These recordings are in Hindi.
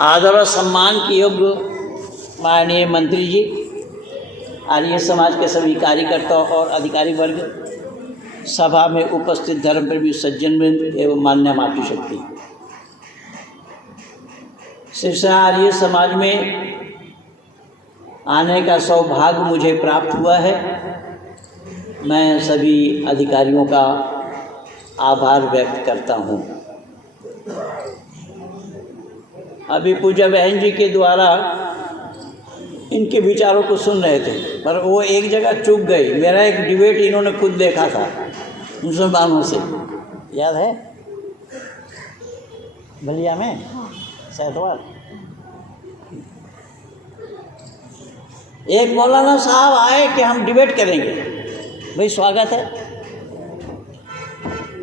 आदर और सम्मान के योग्य माननीय मंत्री जी, आर्य समाज के सभी कार्यकर्ता और अधिकारी वर्ग, सभा में उपस्थित धर्मप्रेमी सज्जनवृंद एवं मान्य मातृशक्ति, सिरसा आर्य समाज में आने का सौभाग्य मुझे प्राप्त हुआ है। मैं सभी अधिकारियों का आभार व्यक्त करता हूँ। अभी पूजा बहन जी के द्वारा इनके विचारों को सुन रहे थे, पर वो एक जगह चूक गई। मेरा एक डिबेट इन्होंने खुद देखा था मुसलमानों से, याद है, बलिया में सैतवार। एक मौलाना साहब आए कि हम डिबेट करेंगे, भाई स्वागत है।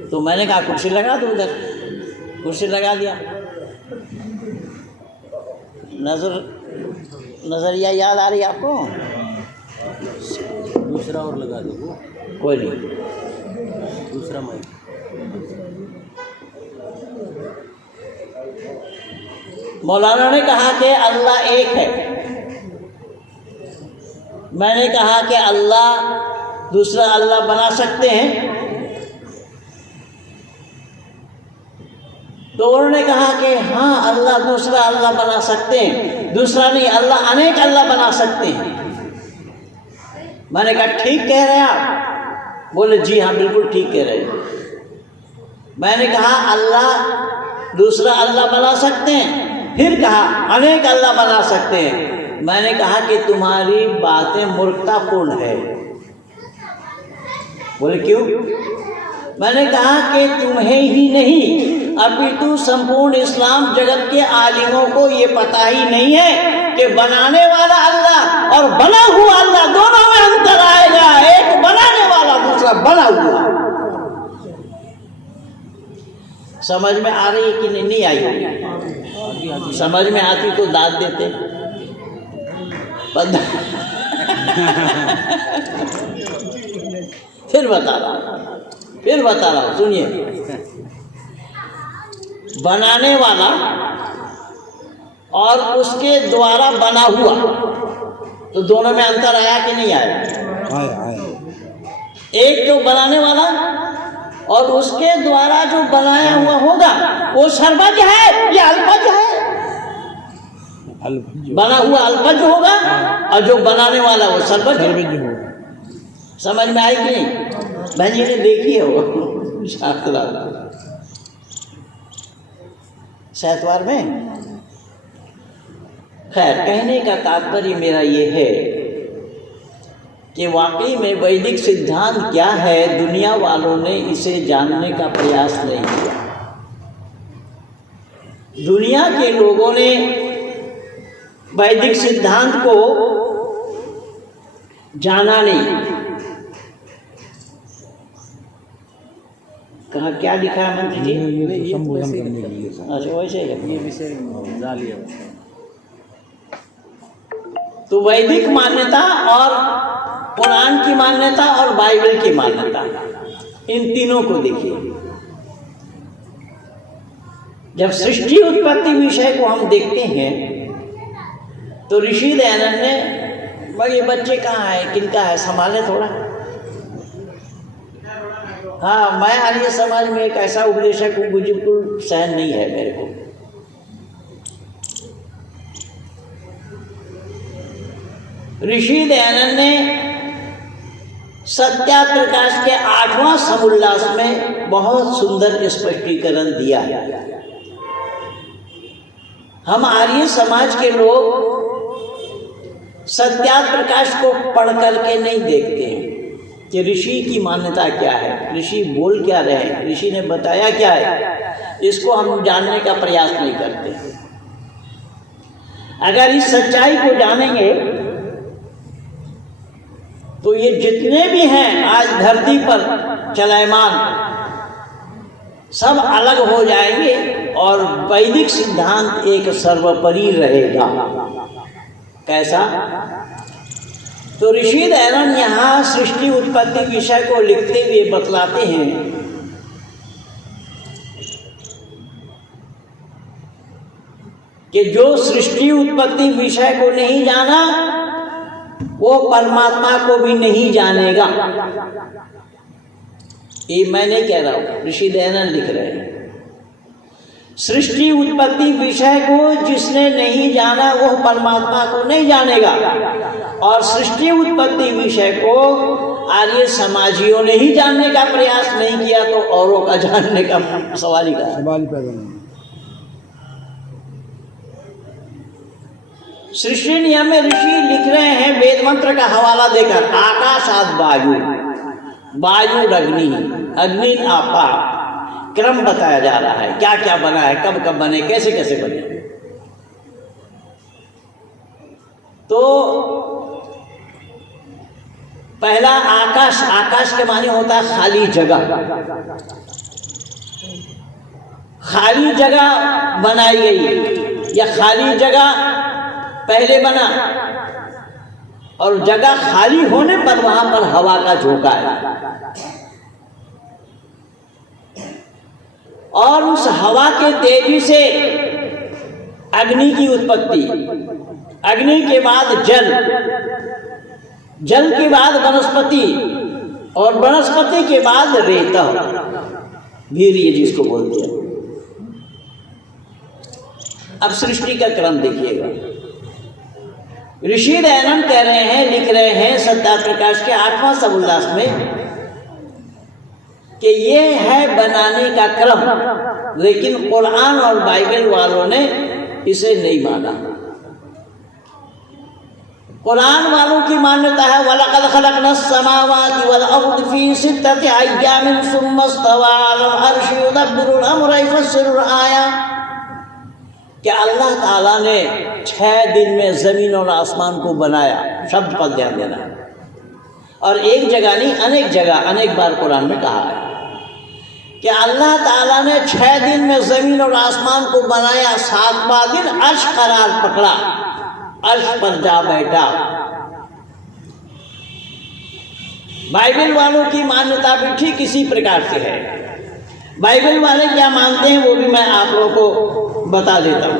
तो मैंने कहा कुर्सी लगा दो, उधर कुर्सी लगा दिया। नज़रिया याद आ रही है आपको? दूसरा और लगा दो, कोई नहीं, दूसरा माइक। मौलाना ने कहा कि अल्लाह एक है। मैंने कहा कि अल्लाह दूसरा अल्लाह बना सकते हैं? तो उन्होंने कहा कि हाँ, अल्लाह दूसरा अल्लाह बना सकते हैं, दूसरा नहीं, अल्लाह अनेक अल्लाह बना सकते हैं। मैंने कहा ठीक कह रहे हैं आप? बोले जी हाँ, बिल्कुल ठीक कह रहे हैं। मैंने कहा अल्लाह दूसरा अल्लाह बना सकते हैं, फिर कहा अनेक अल्लाह बना सकते हैं। मैंने कहा कि तुम्हारी बातें मूर्खतापूर्ण है। बोले क्यों? मैंने कहा कि तुम्हें ही नहीं अपितु संपूर्ण इस्लाम जगत के आलिमों को ये पता ही नहीं है कि बनाने वाला अल्लाह और बना हुआ अल्लाह दोनों में अंतर आएगा। एक बनाने वाला, दूसरा बना हुआ। समझ में आ रही है कि नहीं आई होगी? समझ में आती तो दाद देते। फिर बता रहा हूं, सुनिए। बनाने वाला और उसके द्वारा बना हुआ, तो दोनों में अंतर आया कि नहीं आया? एक तो बनाने वाला और उसके द्वारा जो बनाया हुआ होगा वो सर्वज्ञ है या अल्पज्ञ है? बना हुआ अल्पज्ञ होगा और जो बनाने वाला वो सर्वज्ञ होगा। समझ में आई कि नहीं? बहन जी ने देखी है वो शास्त्र सैतवार में। खैर, कहने का तात्पर्य मेरा ये है कि वाकई में वैदिक सिद्धांत क्या है, दुनिया वालों ने इसे जानने का प्रयास नहीं किया। दुनिया के लोगों ने वैदिक सिद्धांत को जाना नहीं। कहाँ क्या लिखा है मंत्री जी? अच्छा, वैसे ये विषय डालिए। तो वैदिक मान्यता और कुरान की मान्यता और बाइबल की मान्यता, इन तीनों को देखिए। जब सृष्टि उत्पत्ति विषय को हम देखते हैं तो ऋषि दयानंद ने, भाई ये बच्चे कहाँ है, किनका है, संभाले थोड़ा। हाँ, मैं आर्य समाज में एक ऐसा उपदेशक हूँ, बिल्कुल सहन नहीं है मेरे को। ऋषि दयानंद ने सत्याप्रकाश के 8वां समुल्लास में बहुत सुंदर स्पष्टीकरण दिया है। हम आर्य समाज के लोग सत्याप्रकाश को पढ़ करके नहीं देखते हैं कि ऋषि की मान्यता क्या है, ऋषि बोल क्या रहे हैं, ऋषि ने बताया क्या है, इसको हम जानने का प्रयास नहीं करते। अगर इस सच्चाई को जानेंगे तो ये जितने भी हैं आज धरती पर चलायमान, सब अलग हो जाएंगे और वैदिक सिद्धांत एक सर्वोपरि रहेगा। कैसा? तो ऋषि दयानंद यहाँ सृष्टि उत्पत्ति विषय को लिखते हुए बतलाते हैं कि जो सृष्टि उत्पत्ति विषय को नहीं जाना वो परमात्मा को भी नहीं जानेगा। ये मैं नहीं कह रहा हूं, ऋषि दयानंद लिख रहे हैं। सृष्टि उत्पत्ति विषय को जिसने नहीं जाना वो परमात्मा को नहीं जानेगा, और सृष्टि उत्पत्ति विषय को आर्य समाजियों ने ही जानने का प्रयास नहीं किया तो औरों का जानने का सवाल ही का सवाल पैदा नहीं। सृष्टि नियम में ऋषि लिख रहे हैं वेद मंत्र का हवाला देकर, आकाशाद वायु, वायु अग्नि, अग्नि आपा, क्रम बताया जा रहा है, क्या क्या बना है, कब कब बने, कैसे कैसे बने। तो पहला आकाश, आकाश के माने होता है खाली जगह। खाली जगह बनाई गई या खाली जगह पहले बना, और जगह खाली होने पर वहां पर हवा का झोंका है, और उस हवा के तेजी से अग्नि की उत्पत्ति, अग्नि के बाद जल, जल के बाद वनस्पति, और वनस्पति के बाद रेता, वीर्य जिसको बोलते हैं। अब सृष्टि का क्रम देखिएगा। ऋषि दयानंद कह रहे हैं, लिख रहे हैं सत्यार्थ प्रकाश के 8वां सबोल्लास में कि ये है बनाने का क्रम, लेकिन कुरान और बाइबल वालों ने इसे नहीं माना। कुरान वालों की मान्यता है वलक़द ख़लक़नस समावाति वल अर्ज़ फ़ी सित्तति अय्यामिन सुम्मा इस्तवा अलल अर्शि युदब्बिरुल अम्रा युफ़स्सिरुल आयात, कि अल्लाह ताला ने 6 दिन में ज़मीन और आसमान को बनाया। शब्द पर ध्यान देना, और एक जगह नहीं अनेक जगह अनेक बार कुरान में कहा है कि अल्लाह ताला ने 6 दिन में ज़मीन और आसमान को बनाया, 7वां दिन अर्श करार पकड़ा, अर्श पर जा बैठा। बाइबल वालों की मान्यता भी ठीक इसी प्रकार से है। बाइबल वाले क्या मानते हैं वो भी मैं आप लोगों को बता देता हूं।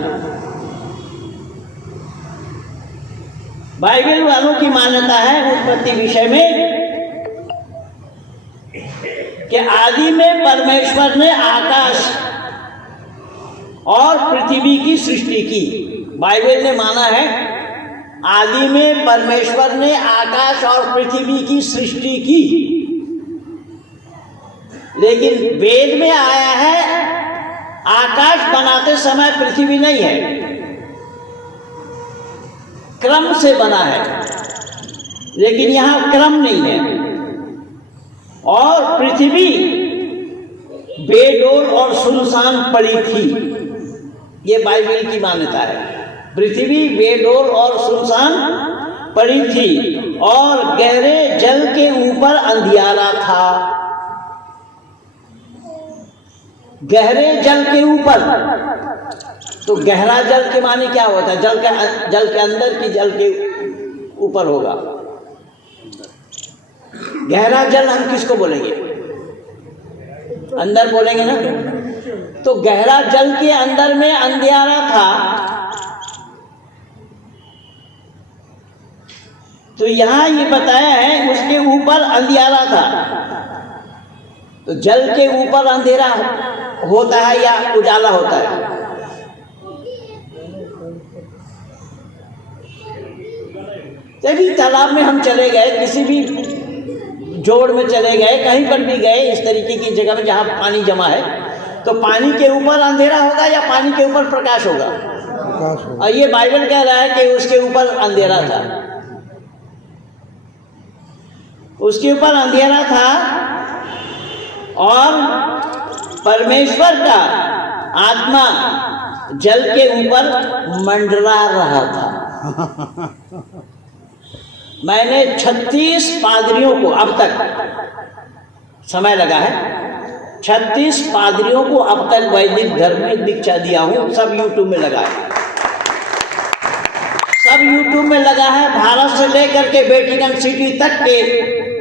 बाइबल वालों की मान्यता है उत्पत्ति विषय में कि आदि में परमेश्वर ने आकाश और पृथ्वी की सृष्टि की। बाइबल ने माना है आदि में परमेश्वर ने आकाश और पृथ्वी की सृष्टि की, लेकिन वेद में आया है आकाश बनाते समय पृथ्वी नहीं है, क्रम से बना है, लेकिन यहां क्रम नहीं है। और पृथ्वी बेडोल और सुनसान पड़ी थी, ये बाइबल की मान्यता है। पृथ्वी बेडोल और सुनसान पड़ी थी, और गहरे जल के ऊपर अंधियारा था। गहरे जल के ऊपर, तो गहरा जल के माने क्या होता है? जल के अंदर की जल के ऊपर होगा। गहरा जल हम किसको बोलेंगे? अंदर बोलेंगे ना। तो गहरा जल के अंदर में अंधियारा था, तो यहां ये बताया है उसके ऊपर अंधियारा था। तो जल के ऊपर अंधेरा होता है या उजाला होता है? तभी तालाब में हम चले गए, किसी भी जोड़ में चले गए, कहीं पर भी गए इस तरीके की जगह में जहाँ पानी जमा है, तो पानी के ऊपर अंधेरा होगा या पानी के ऊपर प्रकाश होगा? और ये बाइबल कह रहा है कि उसके ऊपर अंधेरा था, उसके ऊपर अंधेरा था, और परमेश्वर का आत्मा जल के ऊपर मंडरा रहा था। मैंने 36 पादरियों को, अब तक समय लगा है, 36 पादरियों को अब तक वैदिक धर्म में दीक्षा दिया हूं। सब यूट्यूब में लगा है, सब यूट्यूब में लगा है। भारत से लेकर के वेटिकन सिटी तक के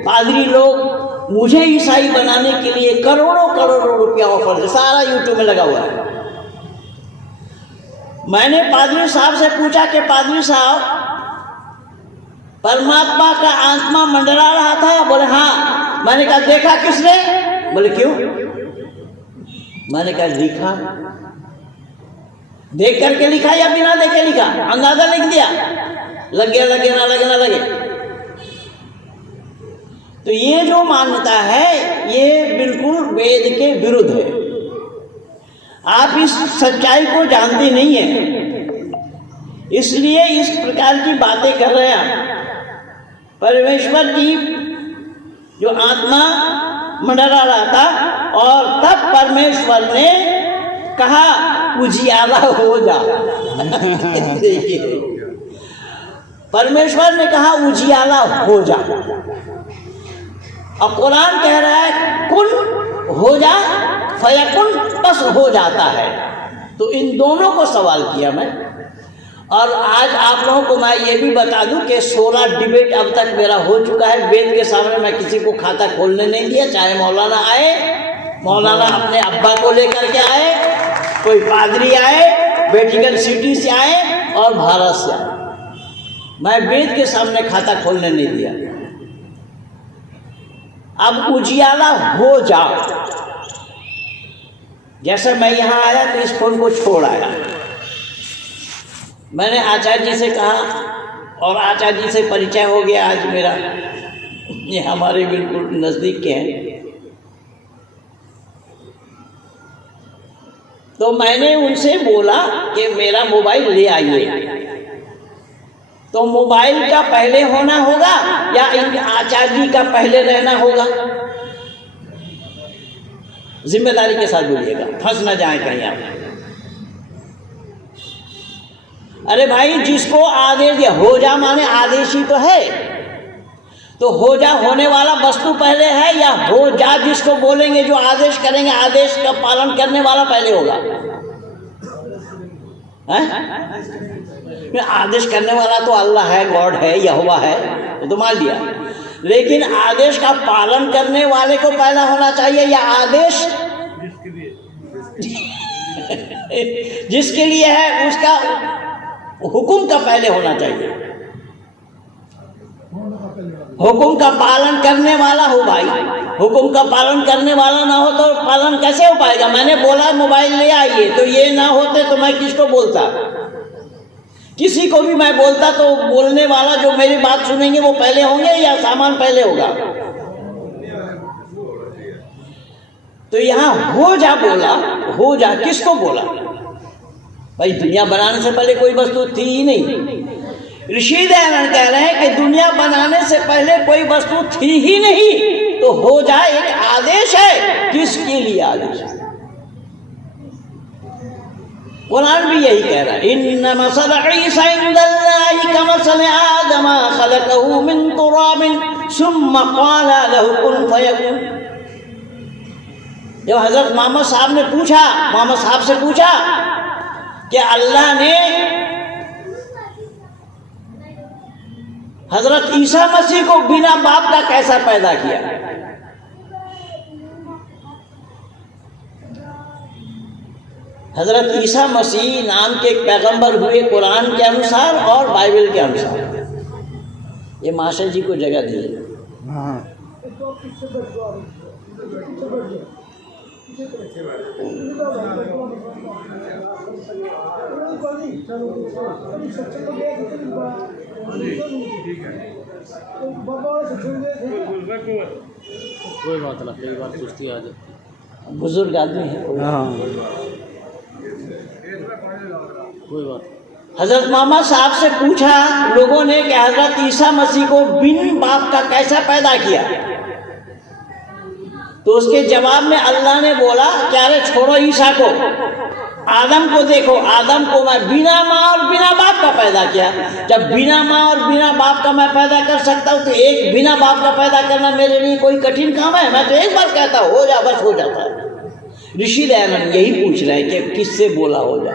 पादरी लोग मुझे ईसाई बनाने के लिए करोड़ों करोड़ों रुपया ऑफर दे, सारा यूट्यूब में लगा हुआ है। मैंने पादरी साहब से पूछा कि पादरी साहब परमात्मा का आत्मा मंडरा रहा था? बोले हाँ। मैंने कहा देखा किसने? बोले क्यों? मैंने कहा लिखा। देख करके लिखा या बिना देखे लिखा? अंदाजा लिख दिया, लगे लगे ना लगे ना लगे। तो ये जो मान्यता है ये बिल्कुल वेद के विरुद्ध है। आप इस सच्चाई को जानते नहीं हैं, इसलिए इस प्रकार की बातें कर रहे हैं। परमेश्वर की जो आत्मा मंडरा रहा था और तब परमेश्वर ने कहा उजियाला हो जा। देखिए, परमेश्वर ने कहा उजियाला हो जा, और कुरान कह रहा है कुन हो जा, फयकुन बस हो जाता है। तो इन दोनों को सवाल किया मैं। और आज आप लोगों को मैं ये भी बता दूं कि 16 डिबेट अब तक मेरा हो चुका है। वेद के सामने मैं किसी को खाता खोलने नहीं दिया, चाहे मौलाना आए, मौलाना अपने अब्बा को लेकर के आए, कोई पादरी आए, वेटिकन सिटी से आए और भारत से आए, मैं वेद के सामने खाता खोलने नहीं दिया। अब उजियाला हो जाओ। जैसे मैं यहाँ आया तो इस फोन को छोड़ आया। मैंने आचार्य जी से कहा और आचार्य जी से परिचय हो गया आज मेरा। ये हमारे बिल्कुल नज़दीक के हैं। तो मैंने उनसे बोला कि मेरा मोबाइल ले आइए। तो मोबाइल का पहले होना होगा या इन आचार्य जी का पहले रहना होगा? जिम्मेदारी के साथ बोलिएगा, फंस ना जाए कहीं आप। अरे भाई, जिसको आदेश दिया, हो जा माने आदेश ही तो है। तो हो जा होने वाला वस्तु पहले है या हो जा जिसको बोलेंगे, जो आदेश करेंगे, आदेश का पालन करने वाला पहले होगा? आदेश करने वाला तो अल्लाह है, गॉड है, यहोवा है, तो मान लिया। लेकिन आदेश का पालन करने वाले को पहला होना चाहिए या आदेश जिसके लिए है उसका हुक्म का पहले होना चाहिए? हुक्म का पालन करने वाला हो भाई। हुक्म का पालन करने वाला ना हो तो पालन कैसे हो पाएगा? मैंने बोला मोबाइल ले आइए, तो ये ना होते तो मैं किसको बोलता? किसी को भी मैं बोलता तो बोलने वाला जो मेरी बात सुनेंगे वो पहले होंगे या सामान पहले होगा? तो यहाँ हो जा बोला, हो जा किसको बोला? भाई दुनिया बनाने से पहले कोई वस्तु थी ही नहीं। ऋषि दयानंद कह रहे हैं कि दुनिया बनाने से पहले कोई वस्तु थी ही नहीं, तो हो जा एक आदेश है। किसके लिए आदेश? कुरान भी यही कह रहा है, इन्ना मसल ईसा इंदल्लाहि कमसल आदम खलकहु मिन तुराबिन सुम्मा क़ाला लहु कुन फयकुन। जब हजरत मोहम्मद साहब से पूछा कि अल्लाह ने हजरत ईसा मसीह को बिना बाप का कैसा पैदा किया? हजरत ईसा मसीह नाम के एक पैगंबर हुए कुरान के अनुसार और बाइबल के अनुसार। ये मास्टर जी को जगह दीजिए। कोई बात ना, कई बार कुश्ती आ जाती, बुजुर्ग आदमी है। कोई बात। हजरत मोहम्मद साहब से पूछा लोगों ने कि हजरत ईसा मसीह को बिन बाप का कैसा पैदा किया? तो उसके जवाब में अल्लाह ने बोला कि अरे छोड़ो ईसा को, आदम को देखो, आदम को मैं बिना माँ और बिना बाप का पैदा किया। जब बिना माँ और बिना बाप का मैं पैदा कर सकता हूँ तो एक बिना बाप का पैदा करना मेरे लिए कोई कठिन काम है? मैं तो एक बार कहता हूँ हो जा, बस हो जाता है। ऋषि दयानंद यही पूछ रहे हैं कि किससे बोला हो जा?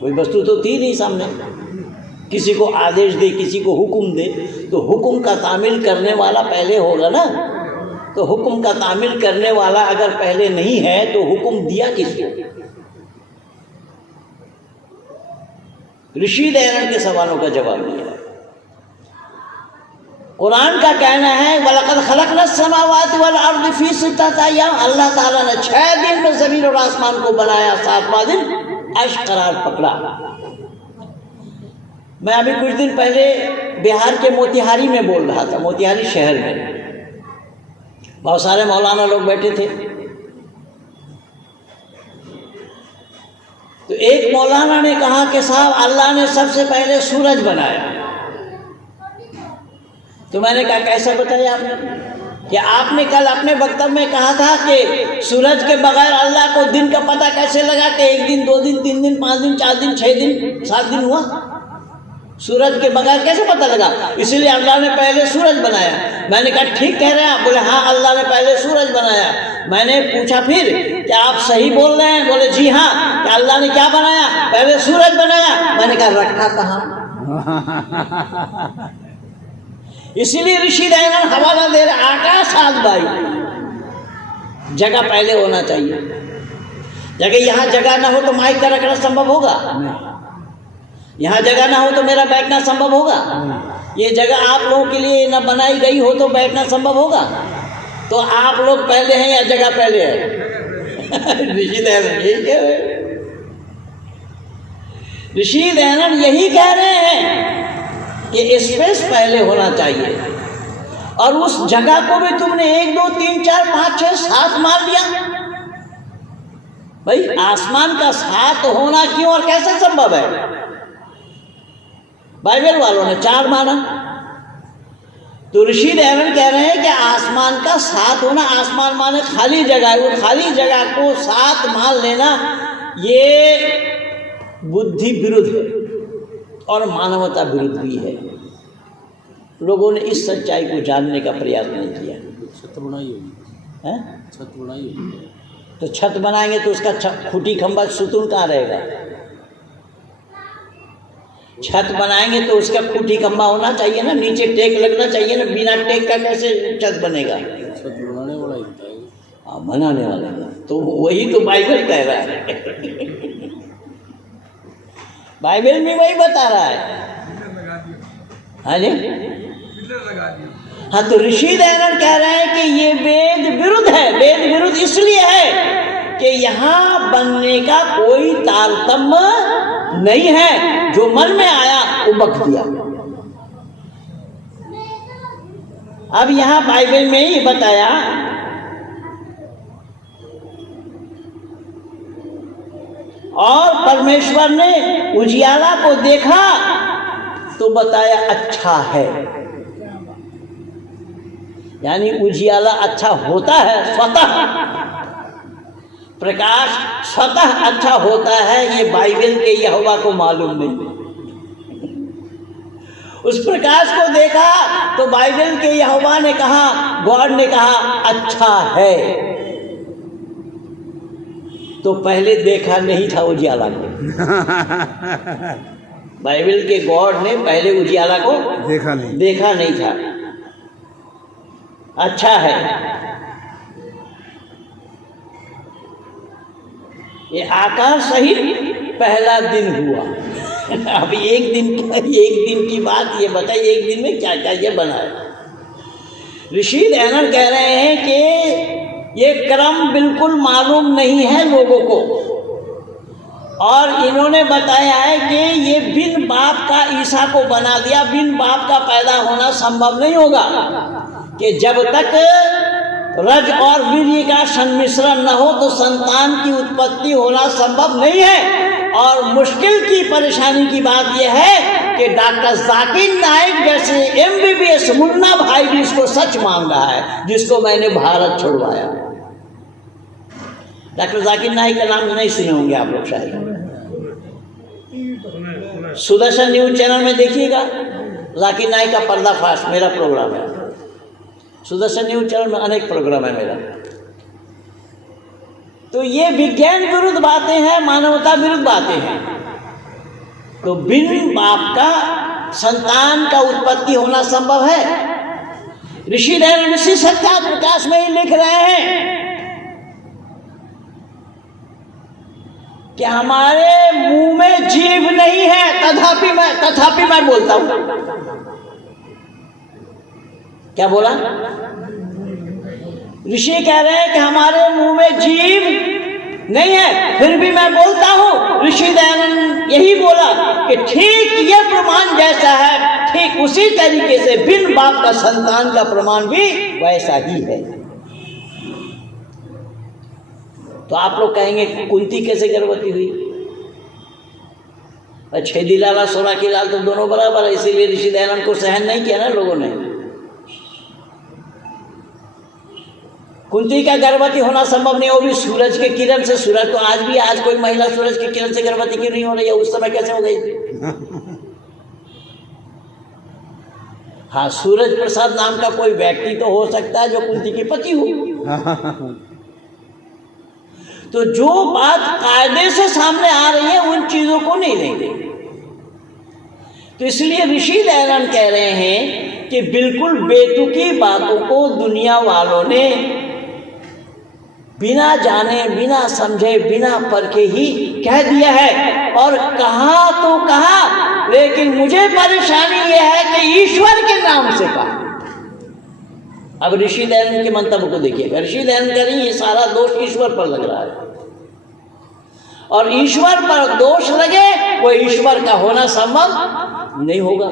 कोई वस्तु तो थी नहीं सामने। किसी को आदेश दे, किसी को हुक्म दे, तो हुक्म का तामील करने वाला पहले होगा ना। तो हुक्म का तामील करने वाला अगर पहले नहीं है तो हुक्म दिया किसको? ऋषि दयानंद के सवालों का जवाब दिया। कुरान का कहना है वलक़द ख़लक़नस समावाति वल अर्ज़ फ़ी सित्तति अय्याम, अल्लाह ताला ने 6 दिन में ज़मीन और आसमान को बनाया, 7वां दिन अर्श करार पकड़ा। मैं अभी कुछ दिन पहले बिहार के मोतिहारी में बोल रहा था, मोतिहारी शहर में बहुत सारे मौलाना लोग बैठे थे। तो एक मौलाना ने कहा कि साहब अल्लाह ने सबसे पहले सूरज बनाया। तो मैंने कहा कैसा बताया आपने? कि आपने कल अपने वक्तव्य में कहा था कि सूरज के बगैर अल्लाह को दिन का पता कैसे लगा कि 1 दिन 2 दिन 3 दिन 5 दिन 4 दिन 6 दिन 7 दिन हुआ? सूरज के बगैर कैसे पता लगा? इसलिए अल्लाह ने पहले सूरज बनाया। मैंने कहा ठीक कह रहे हैं आप। बोले हाँ अल्लाह ने पहले सूरज बनाया। मैंने पूछा फिर क्या आप सही बोल रहे हैं? बोले जी हाँ। क्या अल्लाह ने क्या बनाया? पहले सूरज बनाया। मैंने कहा रखा कहाँ? इसीलिए ऋषि दयानंद हवाला दे रहे आकाश आग वायु, जगह पहले होना चाहिए। जगह यहाँ जगह ना हो तो माइक का रखना संभव होगा? यहाँ जगह ना हो तो मेरा बैठना संभव होगा? ये जगह आप लोगों के लिए ना बनाई गई हो तो बैठना संभव होगा? तो आप लोग पहले हैं या जगह पहले है? ऋषि दयानंद यही कह रहे हैं। ऋषि दयानंद यही कह रहे हैं कि स्पेस पहले होना चाहिए। और उस जगह को भी तुमने 1 2 3 4 5 6 7 मान लिया। भाई आसमान का 7 होना क्यों और कैसे संभव है? बाइबल वालों ने 4 माना। तो ऋषि दयानंद कह रहे हैं कि आसमान का 7 होना, आसमान माने खाली जगह है, वो खाली जगह को 7 मान लेना ये बुद्धि विरुद्ध है और मानवता विरुद्ध भी है। लोगों ने इस सच्चाई को जानने का प्रयास नहीं किया। छत बनाई होगी है? छत बनाई होगी तो छत बनाएंगे तो उसका खूंटी खंभा सुतून कहाँ रहेगा? छत बनाएंगे तो उसका खूंटी खंभा होना चाहिए ना, नीचे टेक लगना चाहिए ना। बिना टेक का कैसे छत बनेगा? छत बनाने वाला ही होता है। हाँ बनाने वाला। तो वही तो बाइबल कह रहा है। बाइबल में वही बता रहा है। हाँ जी हाँ। तो ऋषि दयानंद कह रहे हैं कि ये वेद विरुद्ध है। वेद विरुद्ध इसलिए है कि यहाँ बनने का कोई तारतम्य नहीं है। जो मन में आया वो बक दिया। अब यहाँ बाइबल में ही बताया और परमेश्वर ने उजियाला को देखा तो बताया अच्छा है। यानी उजियाला अच्छा होता है, स्वतः प्रकाश स्वतः अच्छा होता है। ये बाइबल के यहोवा को मालूम नहीं। उस प्रकाश को देखा तो बाइबल के यहोवा ने कहा, गॉड ने कहा अच्छा है। तो पहले देखा नहीं था उजियाला को। बाइबल के गॉड ने पहले उजियाला को देखा नहीं था। अच्छा है। ये आकाश सहित पहला दिन हुआ। अभी एक दिन की बात ये बताइए, एक दिन में क्या क्या ये बनाया। ऋषि दयानंद कह रहे हैं कि ये क्रम बिल्कुल मालूम नहीं है लोगों को, और इन्होंने बताया है कि ये बिन बाप का ईसा को बना दिया। बिन बाप का पैदा होना संभव नहीं होगा, कि जब तक रज और वीर्य का संमिश्रण न हो तो संतान की उत्पत्ति होना संभव नहीं है। और मुश्किल की परेशानी की बात यह है कि डॉक्टर जाकिर नाइक जैसे MBBS मुन्ना भाई भी इसको सच मान रहा है, जिसको मैंने भारत छुड़वाया। डॉक्टर जाकिर नाइक का नाम नहीं सुने होंगे आप लोग शायद। सुदर्शन न्यूज चैनल में देखिएगा, जाकिर नाइक का पर्दाफाश मेरा प्रोग्राम है। सुदर्शन न्यूज चैनल में अनेक प्रोग्राम है मेरा। तो ये विज्ञान विरुद्ध बातें हैं, मानवता विरुद्ध बातें हैं। तो बिन बाप का संतान का उत्पत्ति होना संभव है। ऋषि दयानंद ऋषि सत्या प्रकाश में ही लिख रहे हैं कि हमारे मुंह में जीभ नहीं है, तथापि मैं बोलता हूं। क्या बोला? ऋषि कह रहे हैं कि हमारे मुंह में जीभ नहीं है, फिर भी मैं बोलता हूं। ऋषि दयानंद यही बोला कि ठीक ये प्रमाण जैसा है, ठीक उसी तरीके से बिन बाप का संतान का प्रमाण भी वैसा ही है। तो आप लोग कहेंगे कुंती कैसे गर्भवती हुई? छेदी लाला सोना की लाल तो दोनों बराबर है, इसीलिए ऋषि दयानंद को सहन नहीं किया ना लोगों ने। कुंती का गर्भवती होना संभव नहीं, वो भी सूरज के किरण से। सूरज तो आज कोई महिला सूरज के किरण से गर्भवती क्यों नहीं हो रही है? उस समय कैसे हो गई? हाँ, सूरज प्रसाद नाम का कोई व्यक्ति तो हो सकता है जो कुंती के पति हो। तो जो बात कायदे से सामने आ रही है उन चीजों को नहीं लेंगे। तो इसलिए ऋषि दयानंद कह रहे हैं कि बिल्कुल बेतुकी बातों को दुनिया वालों ने बिना जाने, बिना समझे, बिना परखे ही कह दिया है। और कहा तो कहा, लेकिन मुझे परेशानी यह है कि ईश्वर के नाम से कहा। अब ऋषि दयानंद के मंतव्य को देखिएगा। ऋषि दयानंद कह रही ये सारा दोष ईश्वर पर लग रहा है, और ईश्वर पर दोष लगे वो ईश्वर का होना संभव नहीं होगा।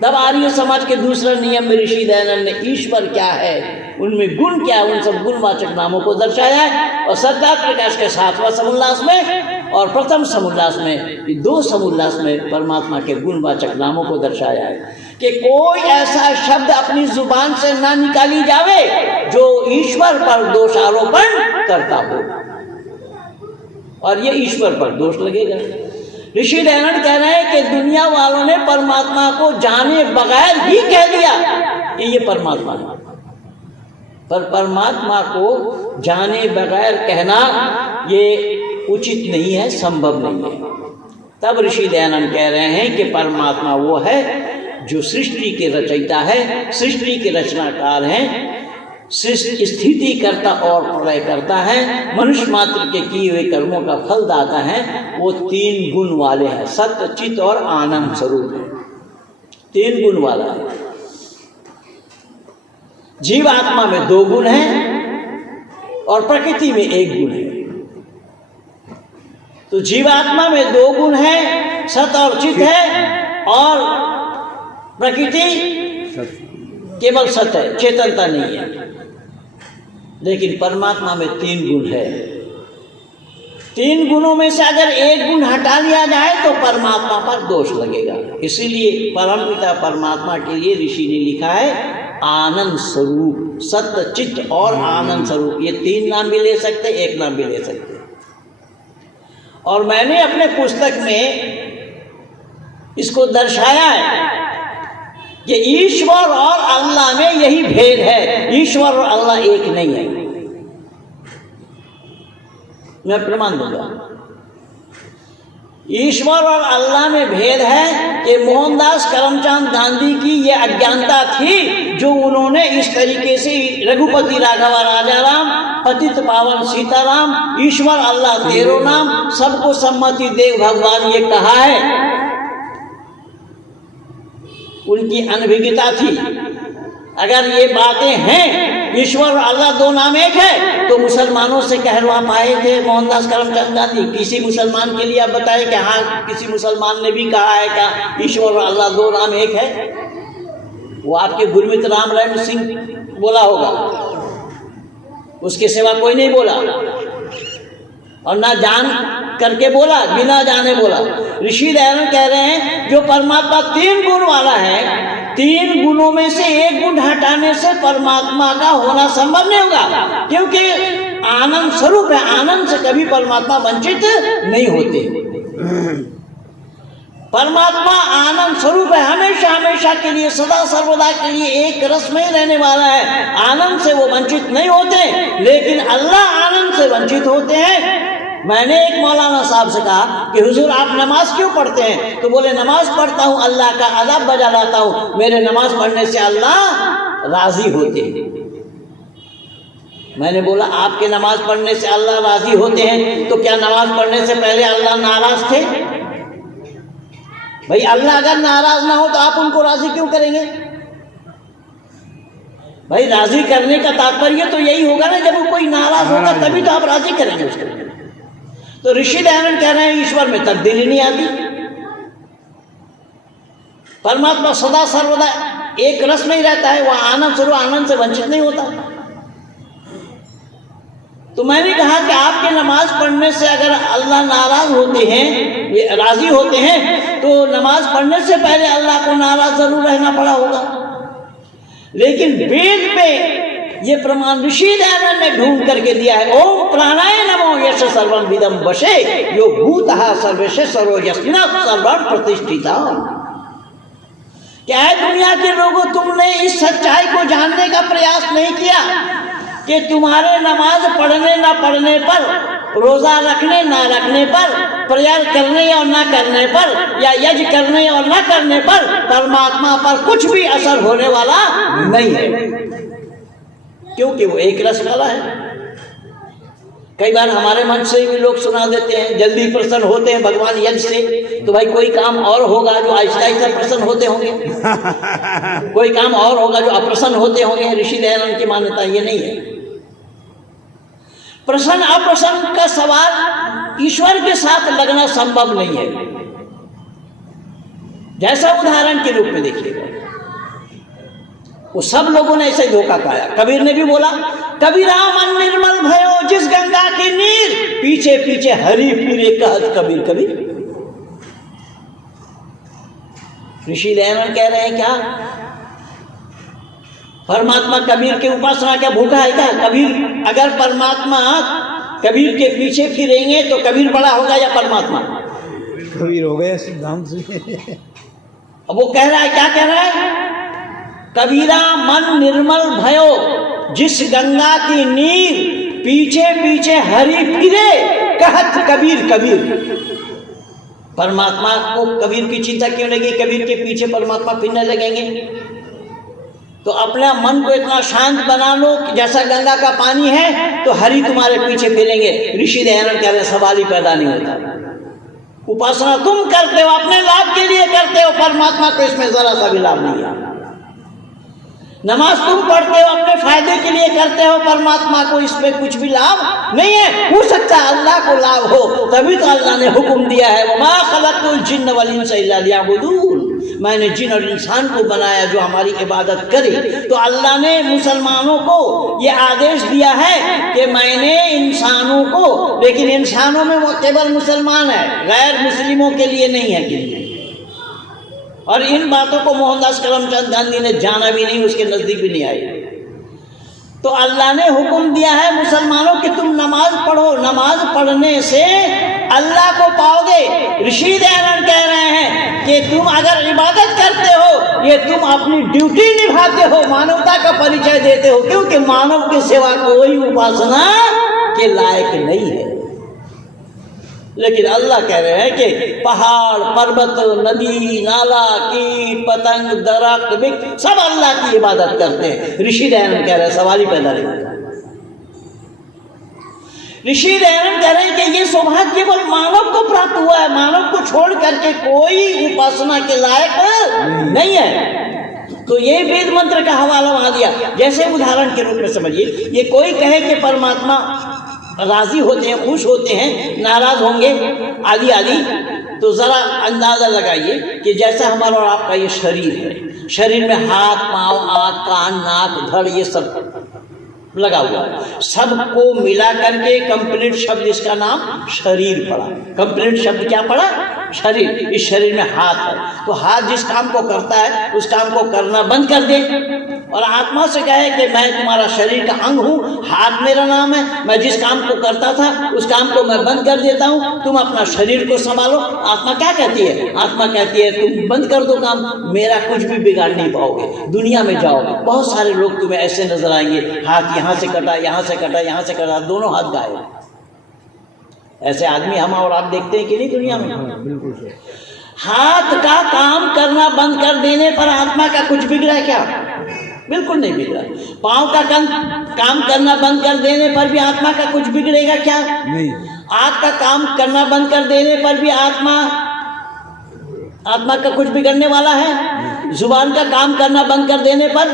तब आर्य समाज के दूसरे नियम में ऋषि दयानंद ने ईश्वर क्या है, उनमें गुण क्या है, उन सब गुणवाचक नामों को दर्शाया है। और सत्यार्थ प्रकाश के 7वां समुल्लास में और प्रथम समुल्लास में, 2 समुल्लास में परमात्मा के गुणवाचक नामों को दर्शाया है कि कोई ऐसा शब्द अपनी जुबान से ना निकाली जावे जो ईश्वर पर दोष आरोपण करता हो, और ये ईश्वर पर दोष लगेगा। ऋषि दयानंद कह रहे हैं कि दुनिया वालों ने परमात्मा को जाने बगैर ही कह दिया कि ये परमात्मा है, पर परमात्मा को जाने बगैर कहना ये उचित नहीं है, संभव नहीं है। तब ऋषि दयानंद कह रहे हैं कि परमात्मा वो है जो सृष्टि के रचयिता है, सृष्टि के रचनाकार हैं, सृष्टि स्थिति करता और प्रलय करता है, मनुष्य मात्र के किए हुए कर्मों का फल दाता है। वो 3 गुण वाले हैं, सत्य, चित्त और आनंद स्वरूप है। 3 गुण वाला है। जीव आत्मा में 2 गुण हैं और प्रकृति में 1 गुण है। तो जीवात्मा में 2 गुण है, सत्य और चित्त है, और प्रकृति केवल सत्य है, चेतनता नहीं है। लेकिन परमात्मा में 3 गुण है। 3 गुणों में से अगर 1 गुण हटा लिया जाए तो परमात्मा पर दोष लगेगा। इसीलिए परमपिता परमात्मा के लिए ऋषि ने लिखा है आनंद स्वरूप, सत्य, चित्त और आनंद स्वरूप। ये 3 नाम भी ले सकते, 1 नाम भी ले सकते। और मैंने अपने पुस्तक में इसको दर्शाया है कि ईश्वर और अल्लाह में यही भेद है, ईश्वर और अल्लाह एक नहीं है। मैं प्रमाण दूंगा। ईश्वर और अल्लाह में भेद है कि मोहनदास करमचंद गांधी की ये अज्ञानता थी जो उन्होंने इस तरीके से रघुपति राघव राजाराम, पतित पावन सीताराम, ईश्वर अल्लाह 13 नाम, सबको सम्मति देव भगवान ये कहा है। उनकी अनभिज्ञता थी। अगर ये बातें हैं, ईश्वर और अल्लाह 2 नाम एक है, तो मुसलमानों से कहलवा पाए थे मोहनदास करमचंद गांधी? किसी मुसलमान के लिए आप बताए कि हाँ किसी मुसलमान ने भी कहा है क्या ईश्वर और अल्लाह 2 नाम एक है? वो आपके गुरमीत राम रहीम सिंह बोला होगा, उसके सिवा कोई नहीं बोला, और ना जान करके बोला, बिना जाने बोला। ऋषि दयानंद कह रहे हैं जो परमात्मा 3 गुण वाला है, 3 गुणों में से 1 गुण हटाने से परमात्मा का होना संभव नहीं होगा, क्योंकि आनंद स्वरूप है। आनंद से कभी परमात्मा वंचित नहीं होते। परमात्मा आनंद स्वरूप है, हमेशा हमेशा के लिए, सदा सर्वदा के लिए एक रस में ही रहने वाला है। आनंद से वो वंचित नहीं होते, लेकिन अल्लाह आनंद से वंचित होते हैं। मैंने एक मौलाना साहब से कहा कि हुजूर आप नमाज क्यों पढ़ते हैं? तो बोले नमाज पढ़ता हूँ, अल्लाह का अदब बजा लाता हूँ, मेरे नमाज पढ़ने से अल्लाह राजी होते हैं। मैंने बोला आपके नमाज पढ़ने से अल्लाह राजी होते हैं, तो क्या नमाज पढ़ने से पहले अल्लाह नाराज थे? भाई अल्लाह अगर नाराज ना हो तो आप उनको राजी क्यों करेंगे? भाई राजी करने का तात्पर्य तो यही होगा ना, जब वो कोई नाराज होगा तभी तो आप राजी करेंगे उसको। तो ऋषि दयानंद कह रहे हैं ईश्वर में तब्दीली नहीं आती, परमात्मा सदा सर्वदा एक रस में ही रहता है, वह आनंद स्वरूप आनंद से वंचित नहीं होता। तो मैंने कहा कि आपके नमाज पढ़ने से अगर अल्लाह नाराज होते हैं, राजी होते हैं, तो नमाज पढ़ने से पहले अल्लाह को नाराज जरूर रहना पड़ा होगा। लेकिन वेद में ये प्रमाण ऋषि दयानंद ने ढूंढ करके दिया है। ओम प्राणाय नमो यश सर्वं विदम वशे यो भूतः सर्वेश सर्वो यस्मिन् सर्वं प्रतिष्ठिता। क्या है दुनिया के लोगों, तुमने इस सच्चाई को जानने का प्रयास नहीं किया कि तुम्हारे नमाज पढ़ने ना पढ़ने पर, रोजा रखने ना रखने पर, प्रेयर करने और ना करने पर, या यज्ञ करने और ना करने पर परमात्मा पर कुछ भी असर होने वाला नहीं है, क्योंकि वो एक रस वाला है। कई बार हमारे मन से भी लोग सुना देते हैं, जल्दी प्रसन्न होते हैं भगवान यज्ञ से, तो भाई कोई काम और होगा जो आहिस्ता आहिस्ता प्रसन्न होते होंगे, कोई काम और होगा जो अप्रसन्न होते होंगे। ऋषि दयानंद की मान्यता ये नहीं है। प्रसन्न अप्रसन्न का सवाल ईश्वर के साथ लगना संभव नहीं है। जैसा उदाहरण के रूप में देखिएगा, वो सब लोगों ने ऐसे धोखा पाया। कबीर ने भी बोला, कबीरा मन निर्मल भयो जिस गंगा की नीर, पीछे पीछे हरि फिरे कहत कबीर कबीर। ऋषि दयानंद कह रहे हैं क्या परमात्मा कबीर के उपासना क्या भूखा है क्या? कबीर अगर परमात्मा कबीर के पीछे फिरेंगे तो कबीर बड़ा होगा या परमात्मा? कबीर हो गए सिद्धांत से। अब वो कह रहा है, क्या कह रहा है? कबीरा मन निर्मल भयो जिस गंगा की नीर, पीछे पीछे हरि फिरे कहत कबीर कबीर। परमात्मा को कबीर की चिंता क्यों लगी? कबीर के पीछे परमात्मा फिरने लगेंगे। तो अपना मन को इतना शांत बना लो कि जैसा गंगा का पानी है तो हरि तुम्हारे पीछे फिरेंगे। ऋषि दयानंद कह रहे सवाल ही पैदा नहीं होता। उपासना तुम करते हो, अपने लाभ के लिए करते हो, परमात्मा को इसमें जरा सा भी लाभ नहीं है। नमाज तुम पढ़ते हो, अपने फायदे के लिए करते हो, परमात्मा को इसमें कुछ भी लाभ नहीं है। हो सकता है अल्लाह को लाभ हो, तभी तो अल्लाह ने हुक्म दिया है, वमा खलक़तुल जिन्न वल इंसा इल्ला लियअबुदून। मैंने जिन और इंसान को बनाया जो हमारी इबादत करे। तो अल्लाह ने मुसलमानों को ये आदेश दिया है कि मैंने इंसानों को, लेकिन इंसानों में वो केवल मुसलमान है, गैर मुस्लिमों के लिए नहीं है। और इन बातों को मोहनदास करमचंद गांधी ने जाना भी नहीं, उसके नजदीक भी नहीं आई। तो अल्लाह ने हुक्म दिया है मुसलमानों कि तुम नमाज पढ़ो, नमाज पढ़ने से अल्लाह को पाओगे। ऋषि दयानंद कह रहे हैं कि तुम अगर इबादत करते हो, ये तुम अपनी ड्यूटी निभाते हो, मानवता का परिचय देते हो, क्योंकि मानव के सिवा कोई उपासना के लायक नहीं है। लेकिन अल्लाह कह रहे हैं कि पहाड़, पर्वत, नदी, नाला, कीट, पतंग, दरख्त, वृक्ष सब अल्लाह की इबादत करते हैं। ऋषि दयानंद कह रहे हैं सवाल ही पैदा नहीं होता। ऋषि दयानंद कह रहे हैं कि ये सौभाग्य केवल मानव को प्राप्त हुआ है, मानव को छोड़ करके कोई उपासना के लायक नहीं है। तो ये वेद मंत्र का हवाला वहां दिया। जैसे उदाहरण के रूप में समझिए, ये कोई कहे कि परमात्मा राजी होते हैं, खुश होते हैं, नाराज होंगे आदि आदि, तो जरा अंदाजा लगाइए कि जैसा हमारा और आपका ये शरीर है, शरीर में हाथ, पांव, आंख, कान, नाक, धड़ ये सब लगा हुआ है, सबको मिला करके कंप्लीट शब्द इसका नाम शरीर पड़ा। कंप्लीट शब्द क्या पड़ा? शरीर। इस शरीर में हाथ है, तो हाथ जिस काम को करता है उस काम को करना बंद कर दे और आत्मा से कहे कि मैं तुम्हारा शरीर का अंग हूँ, हाथ मेरा नाम है, मैं जिस काम को करता था उस काम को मैं बंद कर देता हूँ, तुम अपना शरीर को संभालो। आत्मा क्या कहती है? आत्मा कहती है तुम बंद कर दो काम, मेरा कुछ भी बिगाड़ नहीं पाओगे। दुनिया में जाओ, बहुत सारे लोग तुम्हें ऐसे नजर आएंगे, हाथ यहाँ से कटा, यहाँ से कटा, यहाँ से कटा, दोनों हाथ गायब। ऐसे आदमी हम और आप देखते हैं कि नहीं दुनिया में? बिल्कुल। हाथ का काम करना बंद कर देने पर आत्मा का कुछ बिगड़ा क्या? बिल्कुल नहीं बिगड़ा। पाँव का काम करना बंद कर देने पर भी आत्मा का कुछ बिगड़ेगा क्या? नहीं। आँख का काम करना बंद कर देने पर भी आत्मा का कुछ बिगड़ने वाला है? जुबान का काम करना बंद कर देने पर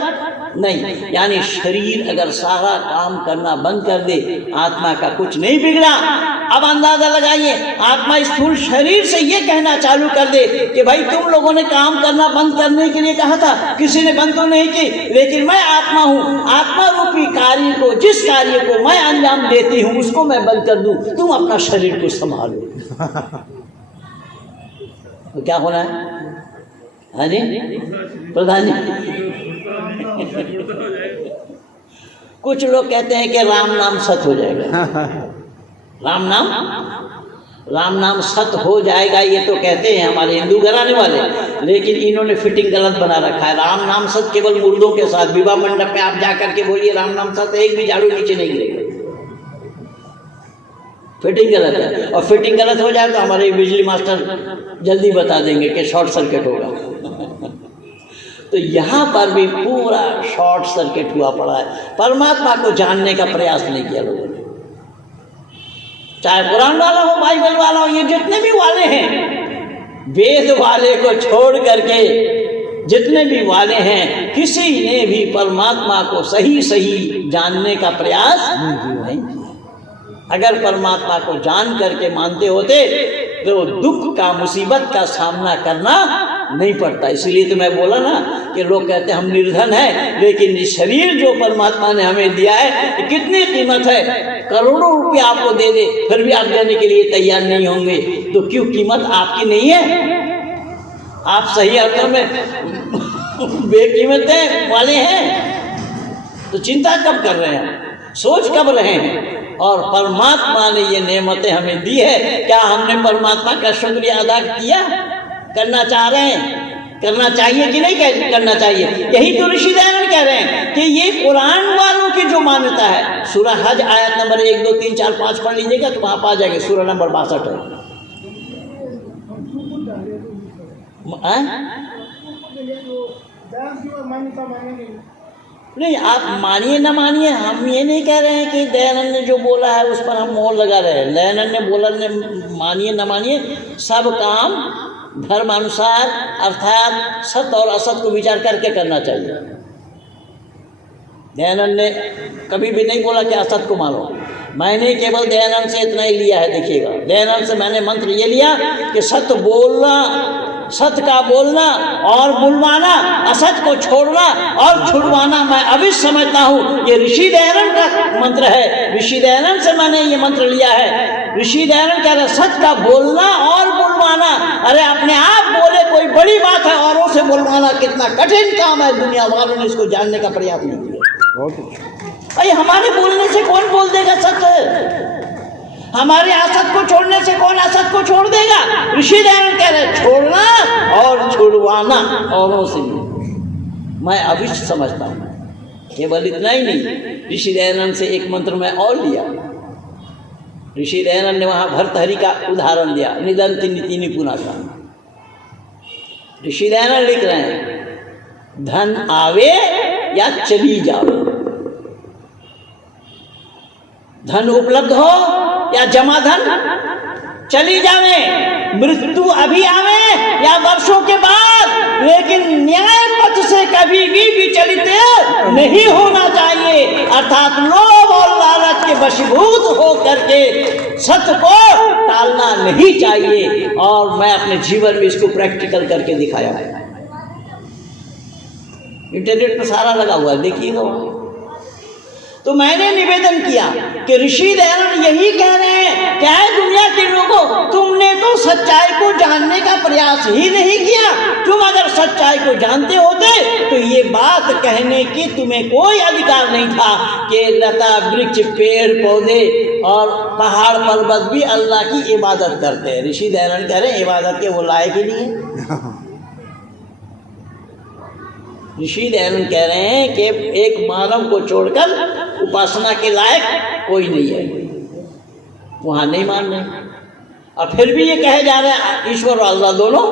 नहीं। यानी शरीर अगर सारा काम करना बंद कर दे, आत्मा का कुछ नहीं बिगड़ा। अब अंदाजा लगाइए, आत्मा स्थूल शरीर से ये कहना चालू कर दे कि भाई तुम लोगों ने काम करना बंद करने के लिए कहा था, किसी ने बंद तो नहीं की, लेकिन मैं आत्मा हूँ, आत्मा रूपी कार्य को, जिस कार्य को मैं अंजाम देती हूँ उसको मैं बंद कर दूँ, तुम अपना शरीर को संभालो। तो क्या होना है? हाँ जी प्रधान जी, कुछ लोग कहते हैं कि राम नाम सत हो जाएगा। राम नाम सत हो जाएगा ये तो कहते हैं हमारे हिंदू घराने वाले, लेकिन इन्होंने फिटिंग गलत बना रखा है। राम नाम सत केवल मुर्दों के साथ, विवाह मंडप में आप जाकर के बोलिए राम नाम सत, एक भी झाड़ू नीचे नहीं गिरेगा। फिटिंग गलत है, और फिटिंग गलत हो जाए तो हमारे बिजली मास्टर जल्दी बता देंगे कि शॉर्ट सर्किट होगा। तो यहाँ पर भी पूरा शॉर्ट सर्किट हुआ पड़ा है। परमात्मा को जानने का प्रयास नहीं किया लोगों ने, चाहे कुरान वाला हो, बाइबल वाला हो, ये जितने भी वाले हैं, वेद वाले को छोड़ करके जितने भी वाले हैं, किसी ने भी परमात्मा को सही जानने का प्रयास नहीं किया। अगर परमात्मा को जान करके मानते होते तो दुख का, मुसीबत का सामना करना नहीं पड़ता। इसीलिए तो मैं बोला ना कि लोग कहते हैं हम निर्धन हैं, लेकिन ये शरीर जो परमात्मा ने हमें दिया है कितनी कीमत है, करोड़ों रुपया आपको दे दे फिर भी आप देने के लिए तैयार नहीं होंगे, तो क्यों कीमत आपकी नहीं है? आप सही अर्थों में बेकीमतें वाले हैं, तो चिंता कब कर रहे हैं, सोच कब रहे हैं? और परमात्मा ने ये नेमतें हमें दी है, क्या हमने परमात्मा का शुक्रिया अदा किया? करना चाह रहे हैं, करना चाहिए कि नहीं करना चाहिए? यही तो ऋषि दयानंद कह रहे हैं कि ये कुरान वालों की जो मान्यता है, सूरह हज आयत नंबर 1, 2, 3, 4, 5 पढ़ लीजिएगा तो वहाँ पा जाएंगे, सूरह नंबर 62 है। नहीं, आप मानिए ना मानिए, हम ये नहीं कह रहे हैं कि दयानंद ने जो बोला है उस पर हम मोहर लगा रहे हैं। दयानंद ने बोला, मानिए ना मानिए, सब काम धर्मानुसार अर्थात सत्य और असत्य को विचार करके करना चाहिए। दयानंद ने कभी भी नहीं बोला कि असत्य को मानो। मैंने केवल दयानंद से इतना ही लिया है, देखिएगा, दयानंद से मैंने मंत्र ये लिया कि सत्य बोलना, सत्य का बोलना और बुलवाना, असत्य को छोड़ना और छुड़वाना मैं अवश्य समझता हूँ। ये ऋषि दयानंद का मंत्र है, ऋषि दयानंद से मैंने ये मंत्र लिया है। ऋषि दयानंद कह रहे सत्य का बोलना और बुलवाना। अरे अपने आप बोले कोई बड़ी बात है, औरों से बुलवाना कितना कठिन काम है, दुनिया वालों ने इसको जानने का प्रयास नहीं किया। भाई हमारे बोलने से कौन बोल देगा सत्य? हमारे असत को छोड़ने से कौन असत को छोड़ देगा? ऋषि दयानंद कह रहे छोड़ना और छुड़वाना औरों से मैं अवश्य समझता हूँ। केवल इतना ही नहीं, ऋषि दयानंद से एक मंत्र मैं और लिया। ऋषि दयानंद ने वहाँ भर्तहरि का उदाहरण दिया, निदंति नीतिनि पुनः का। ऋषि दयानंद लिख रहे हैं धन आवे या चली जावे, धन उपलब्ध हो या जमा धन चली जावे, मृत्यु अभी आवे या वर्षों के बाद, लेकिन न्याय पथ से कभी भी विचलित नहीं होना चाहिए। अर्थात लोभ और लालच के वशीभूत हो करके सत्य को टालना नहीं चाहिए। और मैं अपने जीवन में इसको प्रैक्टिकल करके दिखाया है। इंटरनेट पर सारा लगा हुआ है, देखिएगा। तो मैंने निवेदन किया कि ऋषि दयानंद यही कह रहे हैं, क्या है दुनिया के लोगों, तुमने तो सच्चाई को जानने का प्रयास ही नहीं किया। तुम अगर सच्चाई को जानते होते तो ये बात कहने की तुम्हें कोई अधिकार नहीं था कि लता वृक्ष पेड़ पौधे और पहाड़ पर्वत भी अल्लाह की इबादत करते हैं। ऋषि दयानंद कह रहे हैं इबादत के वो लायक ही नहीं है। ऋषि दयानंद कह रहे हैं कि एक मानव को छोड़कर उपासना के लायक कोई नहीं है। वहाँ नहीं मान रहे, और फिर भी ये कहे जा रहे हैं ईश्वर और अल्लाह दोनों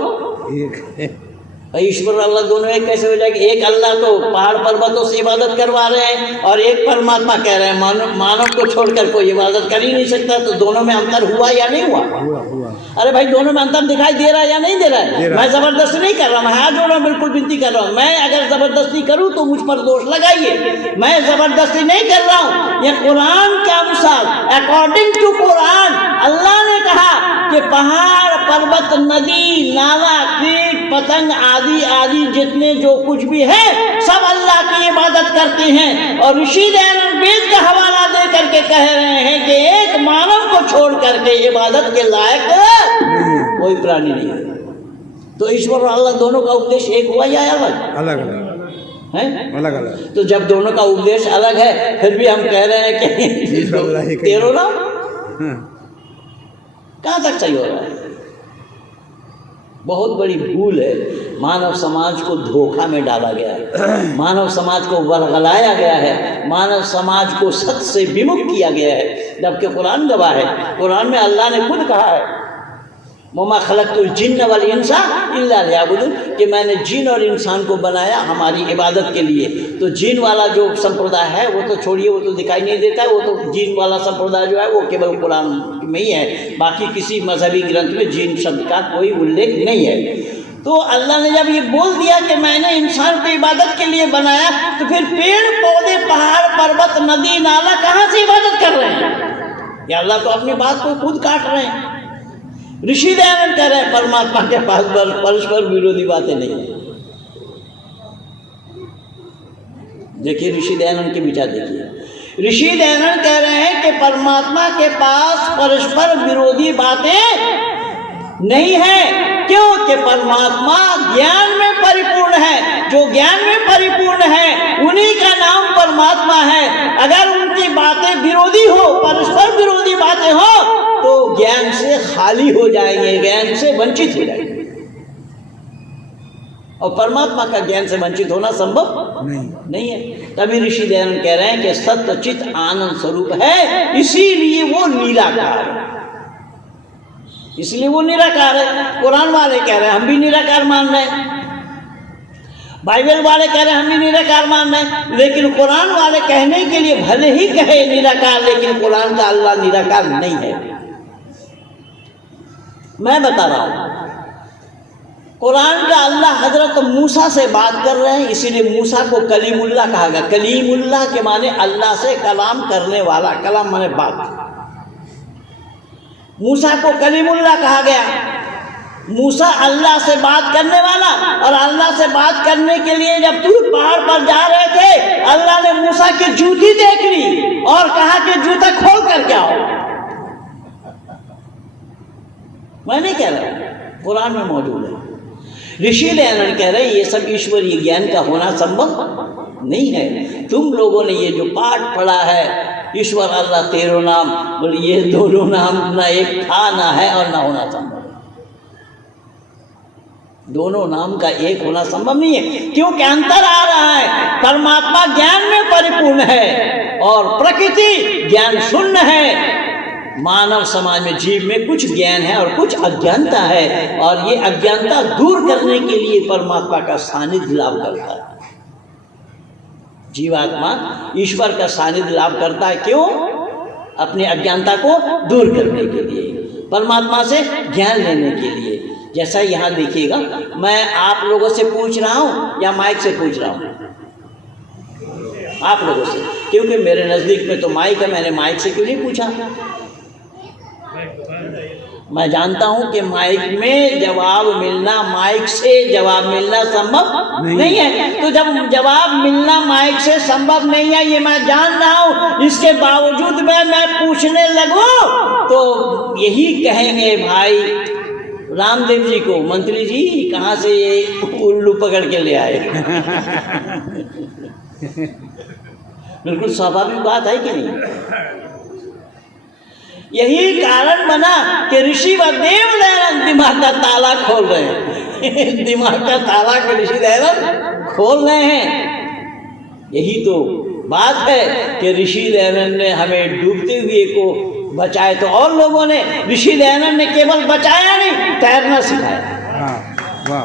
ईश्वर अल्लाह दोनों एक कैसे हो जाएगी? एक अल्लाह तो पहाड़ पर्वतों से इबादत करवा रहे हैं और एक परमात्मा कह रहे हैं मानव को छोड़कर कोई इबादत कर ही नहीं सकता। तो दोनों में अंतर हुआ या नहीं हुआ? अरे भाई दोनों में अंतर दिखाई दे रहा है या नहीं दे रहा है? मैं जबरदस्ती नहीं कर रहा हूँ, हाथ जोड़ रहा हूँ, बिल्कुल विनती कर रहा हूँ। मैं अगर जबरदस्ती करूँ तो मुझ पर दोष लगाइए, मैं जबरदस्ती नहीं कर रहा हूँ। ये कुरान के अनुसार, अकॉर्डिंग टू कुरान, अल्लाह ने कहा कि पहाड़ पर्वत नदी नाला कीट पतंग आदि आदि जितने जो कुछ भी है सब अल्लाह की इबादत करते हैं। और ऋषि दयानंद वेद का हवाला दे करके कह रहे हैं कि एक मानव को छोड़ करके इबादत के लायक कोई प्राणी नहीं है। तो ईश्वर और अल्लाह दोनों का उपदेश एक हुआ या अलग? अलग अलग है, अलग अलग। तो जब दोनों का उपदेश अलग है फिर भी हम कह रहे हैं कि तेरो ना कहाँ तक सही हो रहा है? बहुत बड़ी भूल है। मानव समाज को धोखा में डाला गया है, मानव समाज को वरगलाया गया है, मानव समाज को सत्य से विमुख किया गया है। जबकि कुरान गवाह है, कुरान में अल्लाह ने खुद कहा है वमा खलक़तुल जिन्न वल इंसा इल्ला लियअबुदून, कि मैंने जिन और इंसान को बनाया हमारी इबादत के लिए। तो जिन वाला जो संप्रदाय है वो तो छोड़िए, वो तो दिखाई नहीं देता, वो तो जिन वाला संप्रदाय जो है वो केवल कुरान में ही है, बाकी किसी मजहबी ग्रंथ में जिन शब्द का कोई उल्लेख नहीं है। तो अल्लाह ने जब ये बोल दिया कि मैंने इंसान को इबादत के लिए बनाया, तो फिर पेड़ पौधे पहाड़ पर्वत नदी नाला कहाँ से इबादत कर रहे हैं? या अल्लाह तो अपनी बात को खुद काट रहे हैं। ऋषि दयानंद कह रहे हैं परमात्मा के पास परस्पर विरोधी बातें नहीं है। देखिए ऋषि दयानंद के विचार देखिए। ऋषि दयानंद कह रहे हैं कि परमात्मा के पास परस्पर विरोधी बातें नहीं है। क्यों? कि परमात्मा ज्ञान में परिपूर्ण है। जो ज्ञान में परिपूर्ण है उन्हीं का नाम परमात्मा है। अगर उनकी बातें विरोधी हो, परस्पर विरोधी बातें हो, तो ज्ञान से खाली हो जाएंगे, ज्ञान से वंचित हो जाएंगे। और परमात्मा का ज्ञान से वंचित होना संभव नहीं है। तभी ऋषि दयानंद कह रहे हैं कि सत्य चित आनंद स्वरूप है, इसीलिए वो निराकार है। इसलिए वो निराकार है। कुरान वाले कह रहे हैं हम भी निराकार मान रहे हैं, बाइबल वाले कह रहे हैं हम भी निराकार मान रहे हैं, लेकिन कुरान वाले कहने के लिए भले ही कहे निराकार, लेकिन कुरान का अल्लाह निराकार नहीं है। मैं बता रहा हूं, कुरान का अल्लाह हजरत मूसा से बात कर रहे हैं, इसीलिए मूसा को कलीमुल्लाह कहा गया। कलीमुल्लाह के माने अल्लाह से कलाम करने वाला, कलाम माने बात। मूसा को कलीमुल्लाह कहा गया। मूसा अल्लाह से बात करने वाला। और अल्लाह से बात करने के लिए जब तूर पहाड़ पर जा रहे थे, अल्लाह ने मूसा की जूती देख ली और कहा कि जूता खोल कर क्या हो। मैं नहीं कह रहा, कुरान में मौजूद है। ऋषि दयानंद कह रहे हैं ये सब ईश्वरीय ज्ञान का होना संभव नहीं है। तुम लोगों ने ये जो पाठ पढ़ा है, ईश्वर अल्लाह तेरो नाम, बोले ये दोनों नाम ना एक था ना है और ना होना संभव। दोनों नाम का एक होना संभव नहीं है, क्योंकि अंतर आ रहा है। परमात्मा ज्ञान में परिपूर्ण है और प्रकृति ज्ञान शून्य है। मानव समाज में जीव में कुछ ज्ञान है और कुछ अज्ञानता है, और ये अज्ञानता दूर करने के लिए परमात्मा का सानिध्य लाभ करता है। जीवात्मा ईश्वर का सानिध्य लाभ करता है। क्यों? अपनी अज्ञानता को दूर करने के लिए, परमात्मा से ज्ञान लेने के लिए। जैसा यहाँ देखिएगा, मैं आप लोगों से पूछ रहा हूँ या माइक से पूछ रहा हूँ? आप लोगों से, क्योंकि मेरे नज़दीक में तो माइक है। मैंने माइक से क्यों नहीं पूछा? मैं जानता हूं कि माइक में जवाब मिलना, माइक से जवाब मिलना संभव नहीं है। तो जब जवाब मिलना माइक से संभव नहीं है, ये मैं जान रहा हूं, इसके बावजूद मैं पूछने लगूं तो यही कहेंगे भाई रामदेव जी को, मंत्री जी कहाँ से ये उल्लू पकड़ के ले आए। बिल्कुल स्वाभाविक बात है कि नहीं? यही कारण बना कि ऋषि व देव दयानंद दिमाग का ताला खोल रहे हैं। दिमाग का ताला के ऋषि दयानंद खोल रहे हैं। यही तो बात है कि ऋषि दयानंद ने हमें डूबते हुए को बचाए, तो और लोगों ने, ऋषि दयानंद ने केवल बचाया नहीं, तैरना सिखाया। वाह वाह।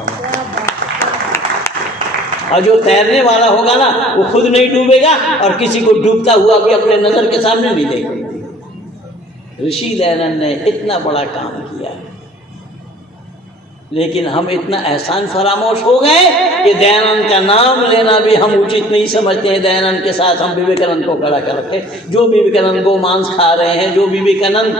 और जो तैरने वाला होगा ना वो खुद नहीं डूबेगा और किसी को डूबता हुआ भी अपने नजर के सामने नहीं देगा। ऋषि दयानंद ने इतना बड़ा काम किया, लेकिन हम इतना एहसान फरामोश हो गए कि दयानंद का नाम लेना भी हम उचित नहीं समझते हैं। दयानंद के साथ हम विवेकानंद को खड़ा कर रखे। जो विवेकानंद गोमांस खा रहे हैं, जो विवेकानंद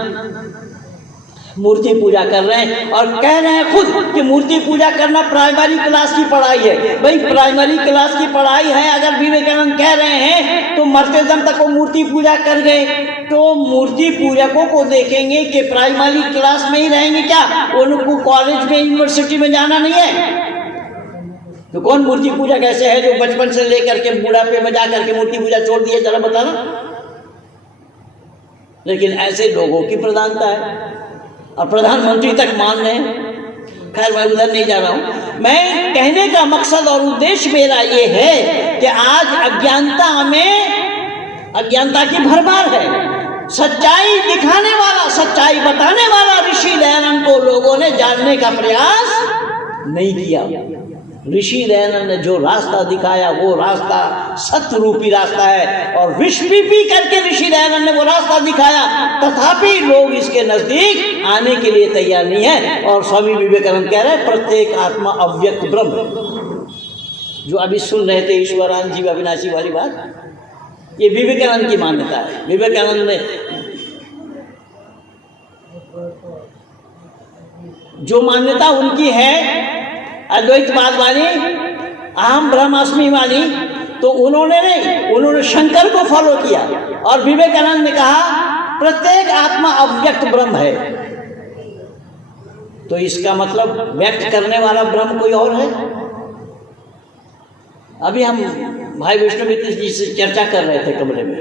मूर्ति पूजा कर रहे हैं और कह रहे हैं खुद कि मूर्ति पूजा करना प्राइमरी क्लास की पढ़ाई है। भाई प्राइमरी क्लास की पढ़ाई है, अगर विवेकानंद कह रहे हैं तो मरते दम तक वो मूर्ति पूजा कर गए, तो मूर्ति पूजकों को देखेंगे कि प्राइमरी क्लास में ही रहेंगे क्या? उनको कॉलेज में यूनिवर्सिटी में जाना नहीं है। तो कौन मूर्ति पूजा कैसे है जो बचपन से लेकर के बुढ़ापे में जाकर के मूर्ति पूजा छोड़ दिए? जरा बताना। लेकिन ऐसे लोगों की प्रधानता है और प्रधानमंत्री तक मान रहे हैं। खैर मैं उधर नहीं जा रहा हूं। मैं कहने का मकसद और उद्देश्य मेरा ये है कि आज अज्ञानता की भरमार है। सच्चाई दिखाने वाला, सच्चाई बताने वाला ऋषि दयानंद को लोगों ने जानने का प्रयास नहीं किया। ऋषि दयानंद ने जो रास्ता दिखाया वो रास्ता सत्य रूपी रास्ता है और विष पी करके ऋषि दयानंद ने वो रास्ता दिखाया, तथापि लोग इसके नजदीक आने के लिए तैयार नहीं है। और स्वामी विवेकानंद कह रहे हैं प्रत्येक आत्मा अव्यक्त ब्रह्म। जो अभी सुन रहे थे ईश्वरान जीव अविनाशी वाली बात, ये विवेकानंद की मान्यता है। विवेकानंद ने जो मान्यता उनकी है अद्वैतवाद वाली, अहम ब्रह्मास्मि वाली, तो उन्होंने शंकर को फॉलो किया और विवेकानंद ने कहा प्रत्येक आत्मा अव्यक्त ब्रह्म है। तो इसका मतलब व्यक्त करने वाला ब्रह्म कोई और है। अभी हम भाई विष्णुमित्र जी से चर्चा कर रहे थे कमरे में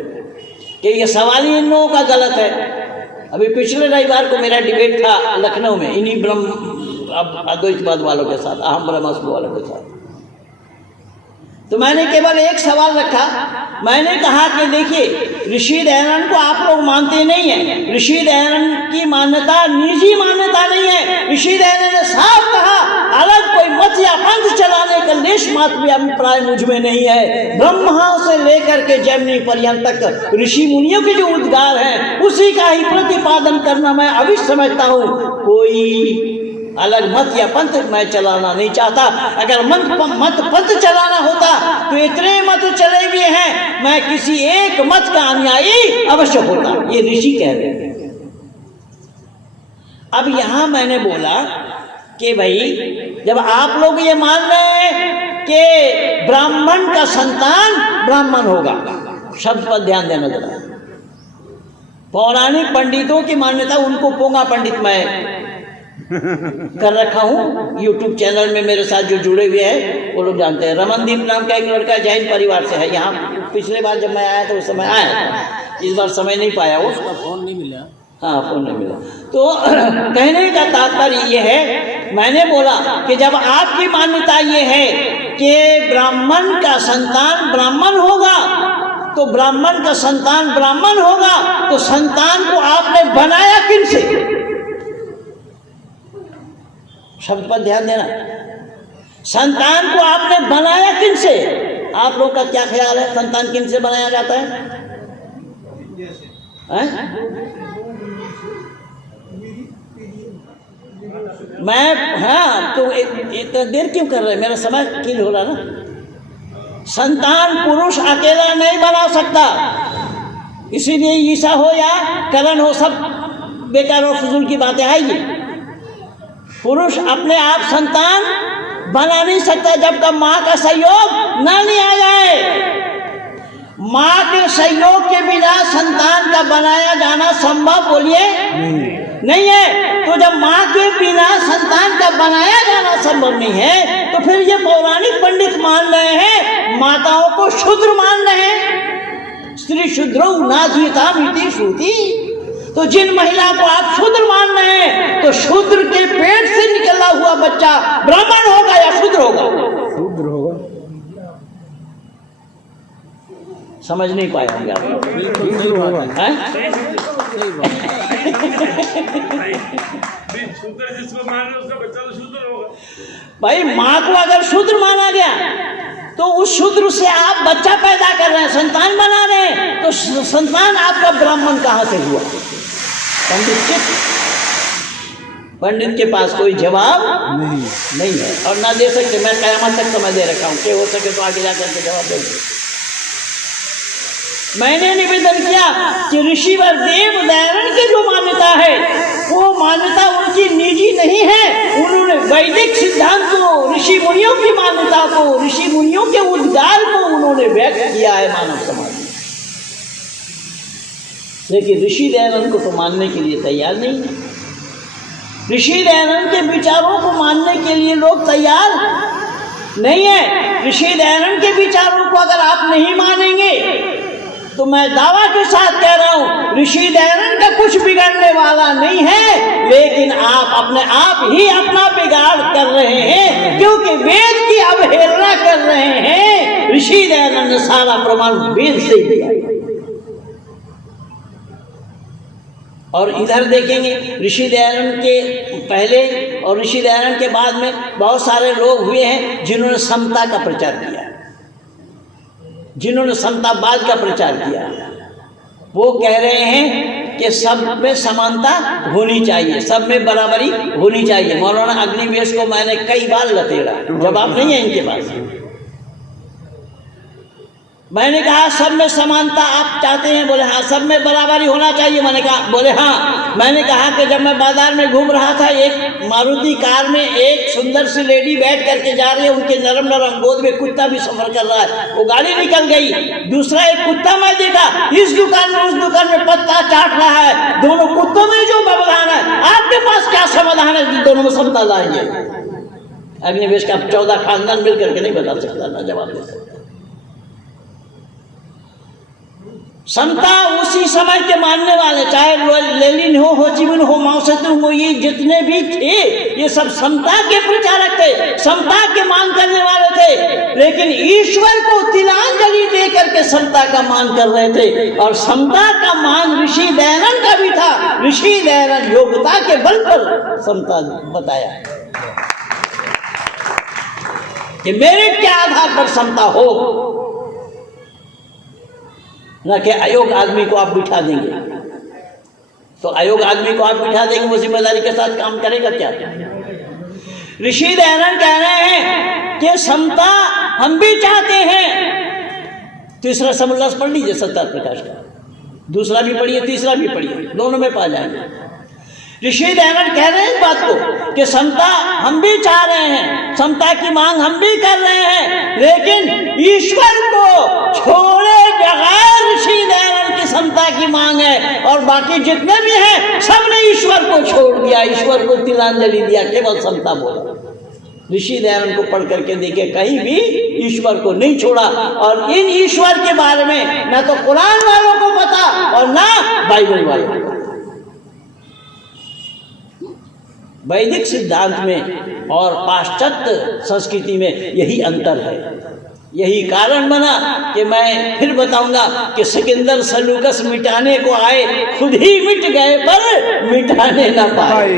कि ये सवाल ही इन लोगों का गलत है। अभी पिछले रविवार को मेरा डिबेट था लखनऊ में इन्हीं ब्रह्म अद्वैतवाद वालों के साथ, अहम ब्रह्मास्मि वालों के साथ। तो मैंने केवल एक सवाल रखा। मैंने कहा कि देखिए ऋषि दयानंद को आप लोग मानते नहीं हैं। ऋषि दयानंद की मान्यता निजी मान्यता नहीं है। ऋषि दयानंद ने साफ कहा अलग कोई मत या पंथ चलाने का लेश मात्र भी अभिप्राय मुझ में नहीं है। ब्रह्मा से लेकर के जैमिनी पर्यंत तक ऋषि मुनियों के जो उद्गार हैं उसी का ही प्रतिपादन करना मैं अवश्य समझता हूँ। कोई अलग मत या पंथ मैं चलाना नहीं चाहता। अगर मत पंथ चलाना होता तो इतने मत चले हुए हैं, मैं किसी एक मत का अनुयायी अवश्य होता। ये ऋषि कह रहे हैं। अब यहां मैंने बोला कि भाई जब आप लोग ये मान रहे हैं कि ब्राह्मण का संतान ब्राह्मण होगा, शब्द पर ध्यान देना जरा। पौराणिक पंडितों की मान्यता, उनको पोंगा पंडित मैं कर रखा हूँ यूट्यूब चैनल में, मेरे साथ जो जुड़े हुए हैं वो लोग जानते हैं। रमनदीप नाम का एक लड़का जैन परिवार से है। यहाँ पिछले बार जब मैं आया था उस समय आया था, इस बार समय नहीं पाया, उसका फोन नहीं मिला। हाँ फोन नहीं मिला। तो कहने का तात्पर्य ये है, मैंने बोला कि जब आपकी मान्यता ये है कि ब्राह्मण का संतान ब्राह्मण होगा, तो ब्राह्मण का संतान ब्राह्मण होगा, तो संतान को आपने बनाया किन से? शब्द पर ध्यान देना। संतान को आपने बनाया किन से? आप लोग का क्या ख्याल है, संतान किन से बनाया जाता है? हाँ तो इतना देर क्यों कर रहे हैं? मेरा समय किल हो रहा ना। संतान पुरुष अकेला नहीं बना सकता, इसीलिए ईसा हो या करण हो सब बेकार और फजूल की बातें आएगी। पुरुष अपने आप संतान बना नहीं सकता जब तक माँ का सहयोग ना नहीं आ जाए। माँ के सहयोग के बिना संतान का बनाया जाना संभव बोलिए नहीं है। तो जब माँ के बिना संतान का बनाया जाना संभव नहीं है, तो फिर ये पौराणिक पंडित मान रहे हैं माताओं को शूद्र मान रहे हैं। स्त्री शूद्रो नाधीता मिति श्रुति। तो जिन महिला को आप शूद्र मान रहे हैं, तो शूद्र के पेट से निकला हुआ बच्चा ब्राह्मण होगा या शूद्र होगा? शूद्र होगा। समझ नहीं पाए होंगे आप। बिल्कुल सही बात है। शूद्र जिसको मान रहे उसका बच्चा तो शूद्र होगा। भाई माँ को अगर शूद्र माना गया तो उस शूद्र से आप बच्चा पैदा कर रहे हैं, संतान बना रहे हैं, तो संतान आपका ब्राह्मण कहाँ से हुआ? पंडित के पास कोई जवाब नहीं है और ना दे सकते। मैं क़यामत तक समय दे रखा हूँ कि हो सके तो आगे जाकर के जवाब देंगे। मैंने निवेदन किया कि ऋषिवर देव दयानंद की जो मान्यता है वो मान्यता उनकी निजी नहीं है। उन्होंने वैदिक सिद्धांत को, ऋषि मुनियों की मान्यता को, ऋषि मुनियों के उद्गार को उन्होंने व्यक्त किया है मानव समाज में। लेकिन ऋषि दयानंद को तो मानने के लिए तैयार नहीं है। ऋषि दयानंद के विचारों को मानने के लिए लोग तैयार नहीं है। ऋषि दयानंद के विचारों को अगर आप नहीं मानेंगे तो मैं दावा के साथ कह रहा हूं ऋषि दयानंद का कुछ बिगड़ने वाला नहीं है, लेकिन आप अपने आप ही अपना बिगाड़ कर रहे हैं, क्योंकि वेद की अवहेलना कर रहे हैं। ऋषि दयानंद ने सारा प्रमाण वेद से दिया। और इधर देखेंगे ऋषि दयानंद के पहले और ऋषि दयानंद के बाद में बहुत सारे लोग हुए हैं जिन्होंने समता का प्रचार किया, जिन्होंने समतावाद का प्रचार किया। वो कह रहे हैं कि सब में समानता होनी चाहिए, सब में बराबरी होनी चाहिए। मौलाना अग्निवेश को मैंने कई बार लतेड़ा, जवाब नहीं है इनके पास। मैंने कहा सब में समानता आप चाहते हैं? बोले हाँ। सब में बराबरी होना चाहिए? मैंने कहा, बोले हाँ। मैंने कहा कि जब मैं बाजार में घूम रहा था, एक मारुति कार में एक सुंदर सी लेडी बैठ करके जा रही है, उनके नरम नरम गोद में कुत्ता भी सफर कर रहा है। वो गाड़ी निकल गई, दूसरा एक कुत्ता मैं देखा इस दुकान में उस दुकान में पत्ता चाट रहा है। दोनों कुत्तों में जो व्यवधान है, आपके पास क्या समाधान है? दोनों में समता लाएंगे। अग्निवेश का 14 खानदान मिल करके नहीं बता सकता, ना जवाब दे सकता। समता उसी समय के मानने वाले, चाहे लेनिन हो ची मिन हो, माओ से तुम हो, ये जितने भी थे ये सब समता के प्रचारक थे, समता के मांग करने वाले थे। लेकिन ईश्वर को तिलांजलि दे करके समता का मांग कर रहे थे। और समता का मांग ऋषि दयानंद का भी था। ऋषि दयानंद योग्यता के बल पर समता बताया कि मेरिट के आधार पर समता हो, न कि अयोग्य आदमी को आप बिठा देंगे। तो अयोग्य आदमी को आप बिठा देंगे, वो जिम्मेदारी के साथ काम करेगा क्या? ऋषि दयानंद कह रहे हैं कि समता हम भी चाहते हैं। तीसरा समोल्लास पढ़ लीजिए सत्ता प्रकाश का, दूसरा भी पढ़िए तीसरा भी पढ़िए, दोनों में पा जाएंगे। ऋषि दयानंद कह रहे हैं इस बात को कि समता हम भी चाह रहे हैं, समता की मांग हम भी कर रहे हैं, लेकिन ईश्वर को छोड़े बगैर ऋषि दयानंद की समता की मांग है। और बाकी जितने भी हैं सबने ईश्वर को छोड़ दिया, ईश्वर को तिलांजलि दिया, केवल समता बोला। ऋषि दयानंद को पढ़ करके देखे, कहीं भी ईश्वर को नहीं छोड़ा। और इन ईश्वर के बारे में ना तो कुरान वालों को पता और ना बाइबल वालों को। वैदिक सिद्धांत में और पाश्चात्य संस्कृति में यही अंतर है। यही कारण बना कि मैं फिर बताऊंगा कि सिकंदर सलूकस मिटाने को आए, खुद ही मिट गए पर मिटाने ना पाए।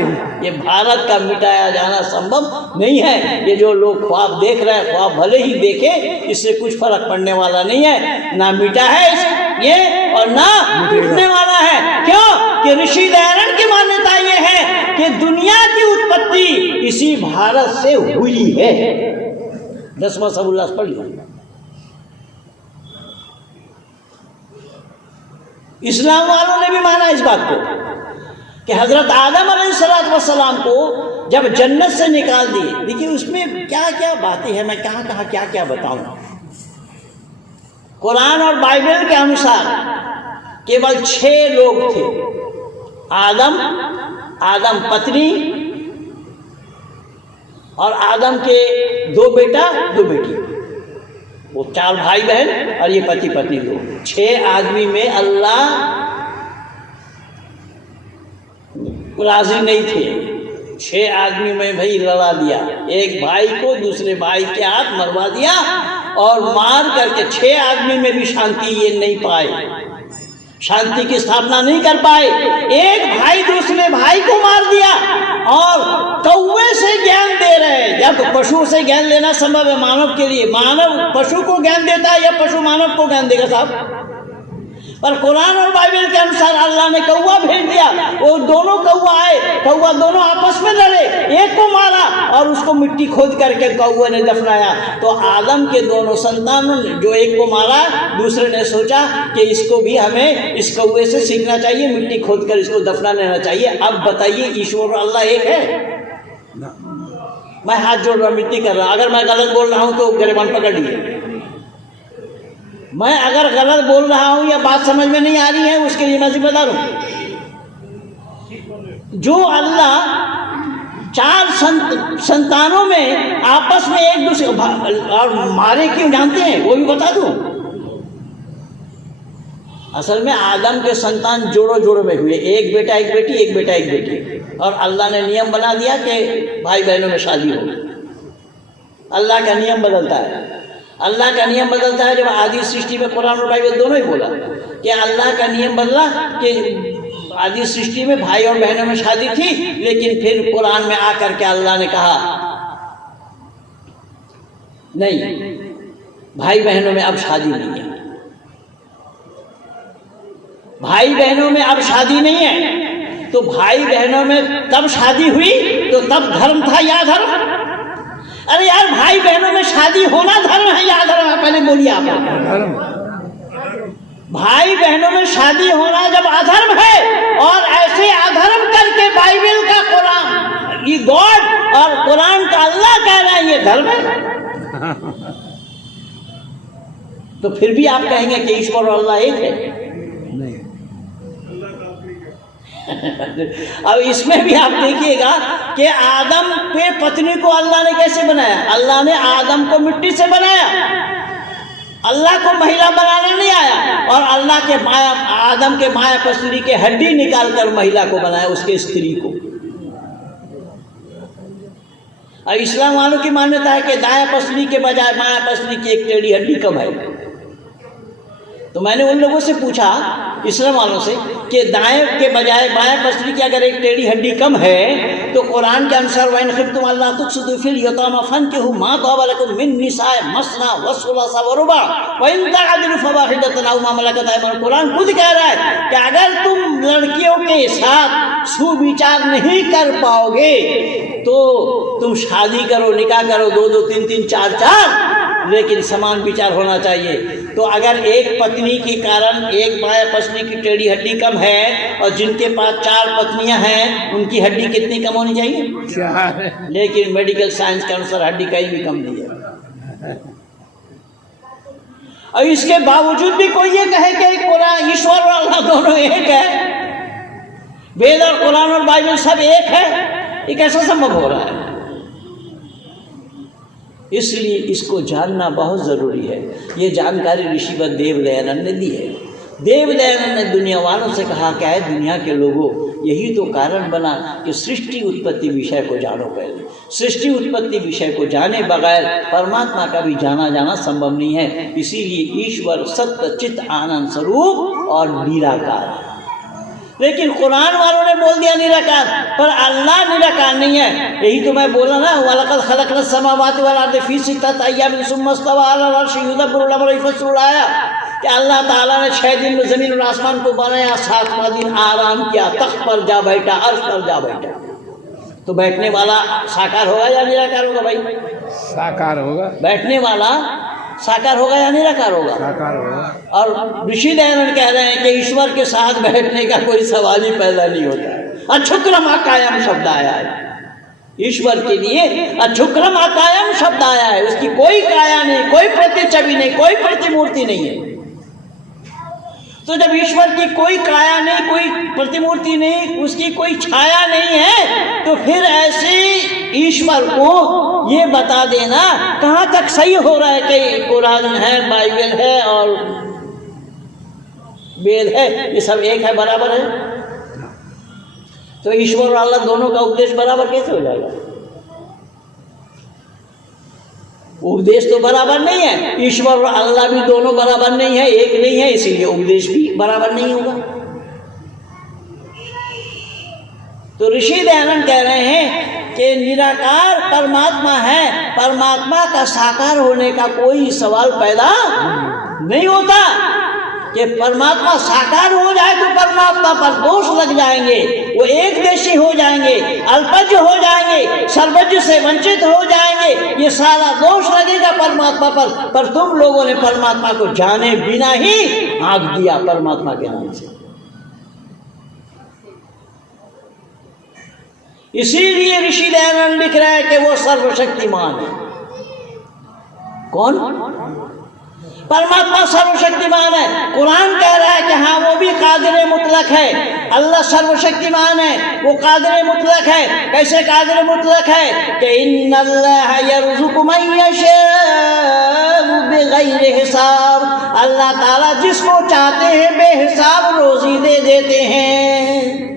ये भारत का मिटाया जाना संभव नहीं है। ये जो लोग ख्वाब देख रहे हैं, ख्वाब भले ही देखे, इससे कुछ फर्क पड़ने वाला नहीं है। ना मिटा है ये और ना मिटने वाला है। क्यों? कि ऋषि दयानंद की मान्यता ये है कि दुनिया की उत्पत्ति इसी भारत से हुई है। 10वां सबुल्लास पढ़ लिया। इस्लाम वालों ने भी माना इस बात को कि हजरत आदम अलैहिस्सलाम को जब जन्नत से निकाल दिए, देखिए उसमें क्या क्या बातें हैं, मैं कहाँ कहाँ क्या क्या बताऊं। कुरान और बाइबल के अनुसार केवल 6 लोग थे। आदम पत्नी और आदम के 2 बेटा 2 बेटी, वो 4 भाई बहन और ये पति पत्नी लोग। 6 आदमी में अल्लाह राजी नहीं थे। 6 आदमी में भाई लड़ा दिया, एक भाई को दूसरे भाई के हाथ मरवा दिया और मार करके 6 आदमी में भी शांति ये नहीं पाए। शांति की स्थापना नहीं कर पाए। एक भाई दूसरे भाई को मार दिया और कौवे से ज्ञान दे रहे हैं। जब पशु से ज्ञान लेना संभव है मानव के लिए, मानव पशु को ज्ञान देता है या पशु मानव को ज्ञान देगा साहब? पर कुरान और बाइबल के अनुसार अल्लाह ने कौवा भेज दिया। वो दोनों कौवा आए, कौवा दोनों आपस में लड़े, एक को मारा और उसको मिट्टी खोद करके कौवे ने दफनाया। तो आदम के दोनों संतानों ने, जो एक को मारा, दूसरे ने सोचा कि इसको भी हमें इस कौवे से सीखना चाहिए, मिट्टी खोद कर इसको दफना लेना चाहिए। अब बताइए, ईश्वर अल्लाह एक है? मैं हाथ जोड़ रहा, मिट्टी कर रहा। अगर मैं गलत बोल रहा हूं तो गिरबान पकड़ लिए। मैं अगर गलत बोल रहा हूं या बात समझ में नहीं आ रही है, उसके लिए मैं जिम्मेदार हूं। जो अल्लाह चार संतानों में आपस में एक दूसरे और मारे क्यों जानते हैं, वो भी बता दूं। असल में आदम के संतान जोड़ों जोड़ों में हुए, एक बेटा एक बेटी, एक बेटा एक बेटी। और अल्लाह ने नियम बना दिया कि भाई बहनों में शादी हो। अल्लाह का नियम बदलता है। अल्लाह का नियम बदलता है। जब आदि सृष्टि में कुरान और बाइबल दोनों ही बोला कि अल्लाह का नियम बदला कि आदि सृष्टि में भाई और बहनों में शादी थी, लेकिन फिर कुरान में आकर के अल्लाह ने कहा नहीं, भाई बहनों में अब शादी नहीं है। भाई बहनों में अब शादी नहीं है। तो भाई बहनों में तब शादी हुई तो तब धर्म था या धर्म? अरे यार, भाई बहनों में शादी होना धर्म है या अधर्म है? पहले बोलिए आप। भाई बहनों में शादी होना जब अधर्म है, और ऐसे अधर्म करके बाइबल का कुरान, ये गॉड और कुरान का अल्लाह कह रहा है ये धर्म है, तो फिर भी आप कहेंगे कि ईश्वर और अल्लाह एक है? नहीं। अब इसमें भी आप देखिएगा कि आदम पे पत्नी को अल्लाह ने कैसे बनाया। अल्लाह ने आदम को मिट्टी से बनाया, अल्लाह को महिला बनाना नहीं आया। और अल्लाह के माया, आदम के माया पसली के हड्डी निकाल कर महिला को बनाया, उसके स्त्री को। और इस्लाम वालों की मान्यता है कि दाया पसली के बजाय माया पसली की एक टेढ़ी हड्डी कम है। तो मैंने उन लोगों से पूछा, इस्लाम वालों से, कि दाएं के बजाय बाएं पसली की अगर एक टेढ़ी हड्डी कम है तो कुरान के अनुसार वइन खिफ्तुम अल्लाह तुक़सितू फिल यतामा फनकिहू मा ताबा लकुम मिन निसाए मसना व सुलासा व रुबा व इन तअदिलू फवाहिदतन अव मा मलकत अयमानुकुम। कुरान खुद कह रहा है कि अगर तुम लड़कियों के साथ सुविचार नहीं कर पाओगे तो तुम शादी करो, निकाह करो, 2-2, 3-3, 4-4, लेकिन समान विचार होना चाहिए। तो अगर एक पत्नी के कारण एक बाया पसली की टेढ़ी हड्डी कम है और जिनके पास 4 पत्नियां हैं उनकी हड्डी कितनी कम होनी चाहिए? 4। लेकिन मेडिकल साइंस के अनुसार हड्डी कहीं भी कम नहीं है। और इसके बावजूद भी कोई ये कहे कि कुरान, ईश्वर और अल्लाह दोनों एक है, वेद और कुरान और बाइबल सब एक है, ये कैसा संभव हो रहा है? इसलिए इसको जानना बहुत ज़रूरी है। ये जानकारी ऋषिवत देवदयानंद ने दी है। देवदयानंद ने दुनिया वालों से कहा क्या है, दुनिया के लोगों, यही तो कारण बना कि सृष्टि उत्पत्ति विषय को जानो। पहले सृष्टि उत्पत्ति विषय को जाने बगैर परमात्मा का भी जाना संभव नहीं है। इसीलिए ईश्वर सत्य चित्त आनंद स्वरूप और निराकार है। लेकिन कुरान वालों ने बोल दिया निराकार, पर अल्लाह निराकार नहीं है। यही तो मैं बोला ना, वलक़द खलक़ना समावाति वल अर्ज़ फ़ी सित्तति अय्यामिन सुम्मा इस्तवा अलल अर्श युदब्बिरुल अम्र यफ़स्सिलुल आयात। कि अल्लाह ताला ने 6 दिन में ज़मीन और आसमान को बनाया, 7वां दिन आराम किया, तख्त पर जा बैठा, अर्श पर जा बैठा। तो बैठने वाला साकार होगा या निराकार होगा भाई? साकार होगा। बैठने वाला साकार होगा या निराकार होगा? साकार होगा। और ऋषि दयानंद कह रहे हैं कि ईश्वर के साथ बैठने का कोई सवाल ही पैदा नहीं होता। अछुक्रम अकायम शब्द आया है ईश्वर के लिए, अछुक्रम अकायम शब्द आया है। उसकी कोई काया नहीं, कोई प्रतिछवि नहीं, कोई प्रतिमूर्ति नहीं है। तो जब ईश्वर की कोई काया नहीं, कोई प्रतिमूर्ति नहीं, उसकी कोई छाया नहीं है, तो फिर ऐसे ईश्वर को ये बता देना कहाँ तक सही हो रहा है कि कुरान है, बाइबल है और वेद है, ये सब एक है, बराबर है? तो ईश्वर और अल्लाह दोनों का उपदेश बराबर कैसे हो जाएगा? उपदेश तो बराबर नहीं है, ईश्वर और अल्लाह भी दोनों बराबर नहीं है, एक नहीं है, इसीलिए उपदेश भी बराबर नहीं होगा। तो ऋषि दयानंद कह रहे हैं कि निराकार परमात्मा है, परमात्मा का साकार होने का कोई सवाल पैदा नहीं होता। कि परमात्मा साकार हो जाए तो परमात्मा पर दोष लग जाएंगे, वो एक देशी हो जाएंगे, अल्पज्ञ हो जाएंगे, सर्वज्ञ से वंचित हो जाएंगे, ये सारा दोष लगेगा परमात्मा पर तुम लोगों ने परमात्मा को जाने बिना ही आग दिया परमात्मा के नाम से। इसीलिए ऋषि दयानंद लिख रहा है कि वो सर्वशक्तिमान है। कौन? परमात्मा सर्वशक्तिमान है। कुरान कह रहा है कि हाँ वो भी कादिर मुतलक है, अल्लाह सर्वशक्तिमान है, वो कादिर मुतलक है। कैसे कादिर मुतलक है? कि इन्नल्लाह यर्ज़ुक़ु मन यशाअ बिग़ैरि हिसाब, अल्लाह ताला जिसको चाहते हैं बेहिसाब रोजी दे देते हैं।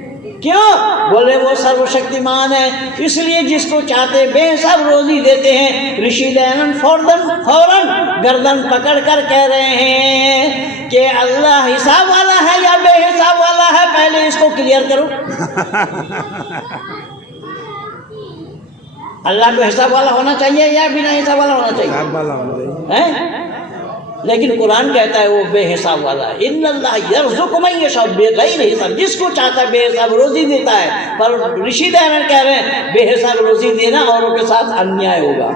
क्यों? बोले वो सर्वशक्तिमान है, इसलिए जिसको चाहते बेहिसाब रोजी देते हैं। ऋषि दयानंद फौरन गर्दन पकड़ कर कह रहे हैं कि अल्लाह हिसाब वाला है या बेहिसाब वाला है, पहले इसको क्लियर करो। अल्लाह को हिसाब वाला होना चाहिए या बिना हिसाब वाला होना चाहिए? हिसाब वाला होना चाहिए है? लेकिन कुरान कहता है वो बेहिसाब वाला है। इन्नल्लाह यर्ज़ुक़ु मन यशाअ बिग़ैरि हिसाब, जिसको चाहता है बेहिसाब रोजी देता है। पर ऋषि दयानंद कह रहे हैं बेहिसाब रोजी देना औरों के साथ अन्याय होगा।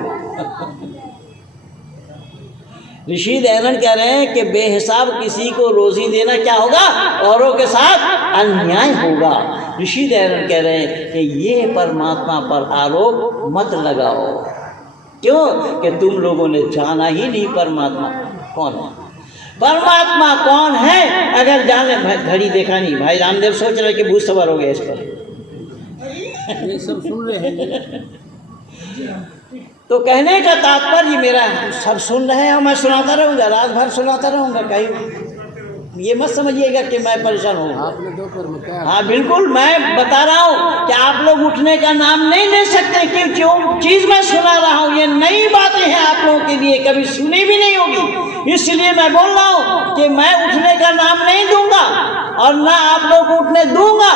ऋषि दयानंद कह रहे हैं कि बेहिसाब किसी को रोजी देना क्या होगा? औरों के साथ अन्याय होगा। ऋषि दयानंद कह रहे हैं कि ये परमात्मा पर आरोप मत लगाओ। क्यों? कि तुम लोगों ने जाना ही नहीं परमात्मा कौन है। परमात्मा कौन है अगर जाने, घड़ी देखा नहीं, भाई रामदेव सोच रहे कि भूत सवार हो गया इस पर। ये सब सुन रहे हैं। तो कहने का तात्पर्य मेरा, सब सुन रहे हैं और मैं सुनाता रहूँगा, रात भर सुनाता रहूँगा। कहीं ये मत समझिएगा कि मैं परेशान हूँ। आपने दोपहर में क्या? हाँ बिल्कुल, मैं बता रहा हूँ कि आप लोग उठने का नाम नहीं ले सकते कि जो चीज़ मैं सुना रहा हूँ ये नई बातें हैं आप लोगों के लिए, कभी सुनी भी नहीं होगी। इसलिए मैं बोल रहा हूँ कि मैं उठने का नाम नहीं दूंगा और ना आप लोगों को उठने दूंगा,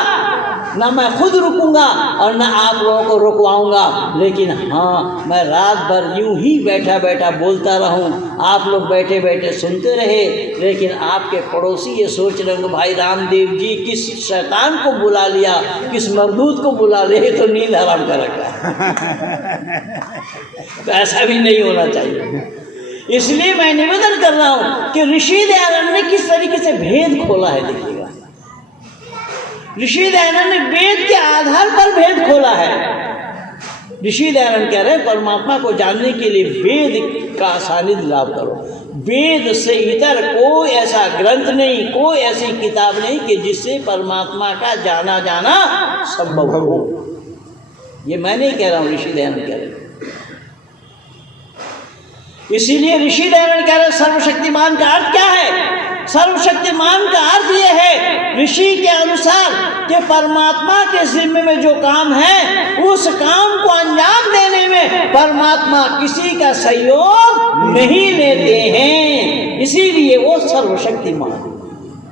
ना मैं खुद रुकूंगा और ना आप लोगों को रुकवाऊंगा। लेकिन हाँ, मैं रात भर यूं ही बैठा बैठा बोलता रहूं, आप लोग बैठे बैठे सुनते रहे। लेकिन आपके पड़ोसी ये सोच रहे होंगे भाई रामदेव जी किस शैतान को बुला लिया, किस मरदूत को बुला लिया, तो नींद हराम कर रखा। तो ऐसा भी नहीं होना चाहिए। इसलिए मैं निवेदन कर रहा हूँ कि ऋषि दयानंद ने किस तरीके से भेद खोला है। देखिएगा, ऋषि दयानंद ने वेद के आधार पर भेद खोला है। ऋषि दयानंद कह रहे हैं परमात्मा को जानने के लिए वेद का सानिध्य लाभ करो। वेद से इतर कोई ऐसा ग्रंथ नहीं, कोई ऐसी किताब नहीं कि जिससे परमात्मा का जाना जाना संभव हो। ये मैं नहीं कह रहा हूँ, ऋषि दयानंद कह रहे हैं। इसीलिए ऋषि दयानंद कह रहे हैं सर्वशक्तिमान का अर्थ क्या है? सर्वशक्तिमान का अर्थ यह है ऋषि के अनुसार कि परमात्मा के जिम्मे में जो काम है उस काम को अंजाम देने में परमात्मा किसी का सहयोग नहीं लेते हैं। इसीलिए वो सर्वशक्तिमान,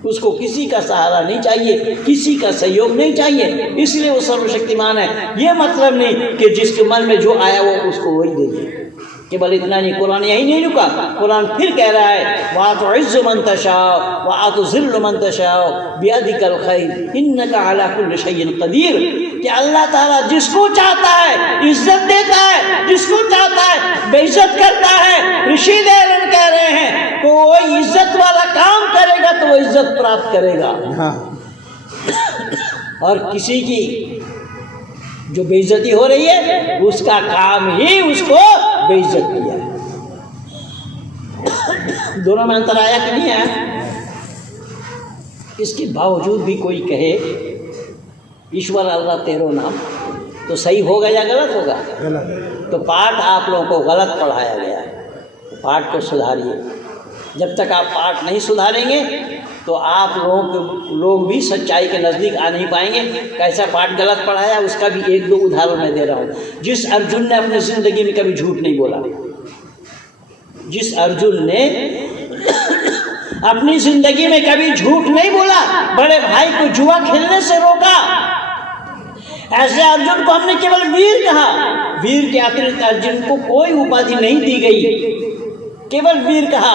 उसको किसी का सहारा नहीं चाहिए, किसी का सहयोग नहीं चाहिए, इसलिए वो सर्वशक्तिमान है। ये मतलब नहीं कि जिसके मन में जो आया वो उसको वही दे दे। केवल इतना नहीं, कुरान यही नहीं रुका, कुरान फिर कह रहा है वा तो इज़्ज़ु मन तशाओ वा तो ज़िल्लु मन तशाओ बियदिकल खैर इन्नका अला कुल्लि शैइन कदीर। कि अल्लाह ताला जिसको चाहता है इज्जत देता है, जिसको चाहता है बेइज्जत करता है। ऋषि दयानंद कह रहे हैं तो वो इज्जत वाला काम करेगा तो वो इज्जत प्राप्त करेगा, और किसी की जो बेइज्जती हो रही है उसका काम ही उसको बेइज्जत किया। दोनों में अंतर आया कि नहीं आया? इसके बावजूद भी कोई कहे ईश्वर अल्लाह तेरो नाम, तो सही होगा या गलत होगा? तो पाठ आप लोगों को गलत पढ़ाया गया है, तो पाठ को सुधारिए। जब तक आप पाठ नहीं सुधारेंगे तो आप लोग भी सच्चाई के नज़दीक आ नहीं पाएंगे। कैसा पाठ गलत पढ़ाया उसका भी एक दो उदाहरण मैं दे रहा हूँ। जिस अर्जुन ने अपनी ज़िंदगी में कभी झूठ नहीं बोला, जिस अर्जुन ने अपनी जिंदगी में कभी झूठ नहीं बोला, बड़े भाई को जुआ खेलने से रोका, ऐसे अर्जुन को हमने केवल वीर कहा। वीर के अतिरिक्त अर्जुन को कोई उपाधि नहीं दी गई, केवल वीर कहा।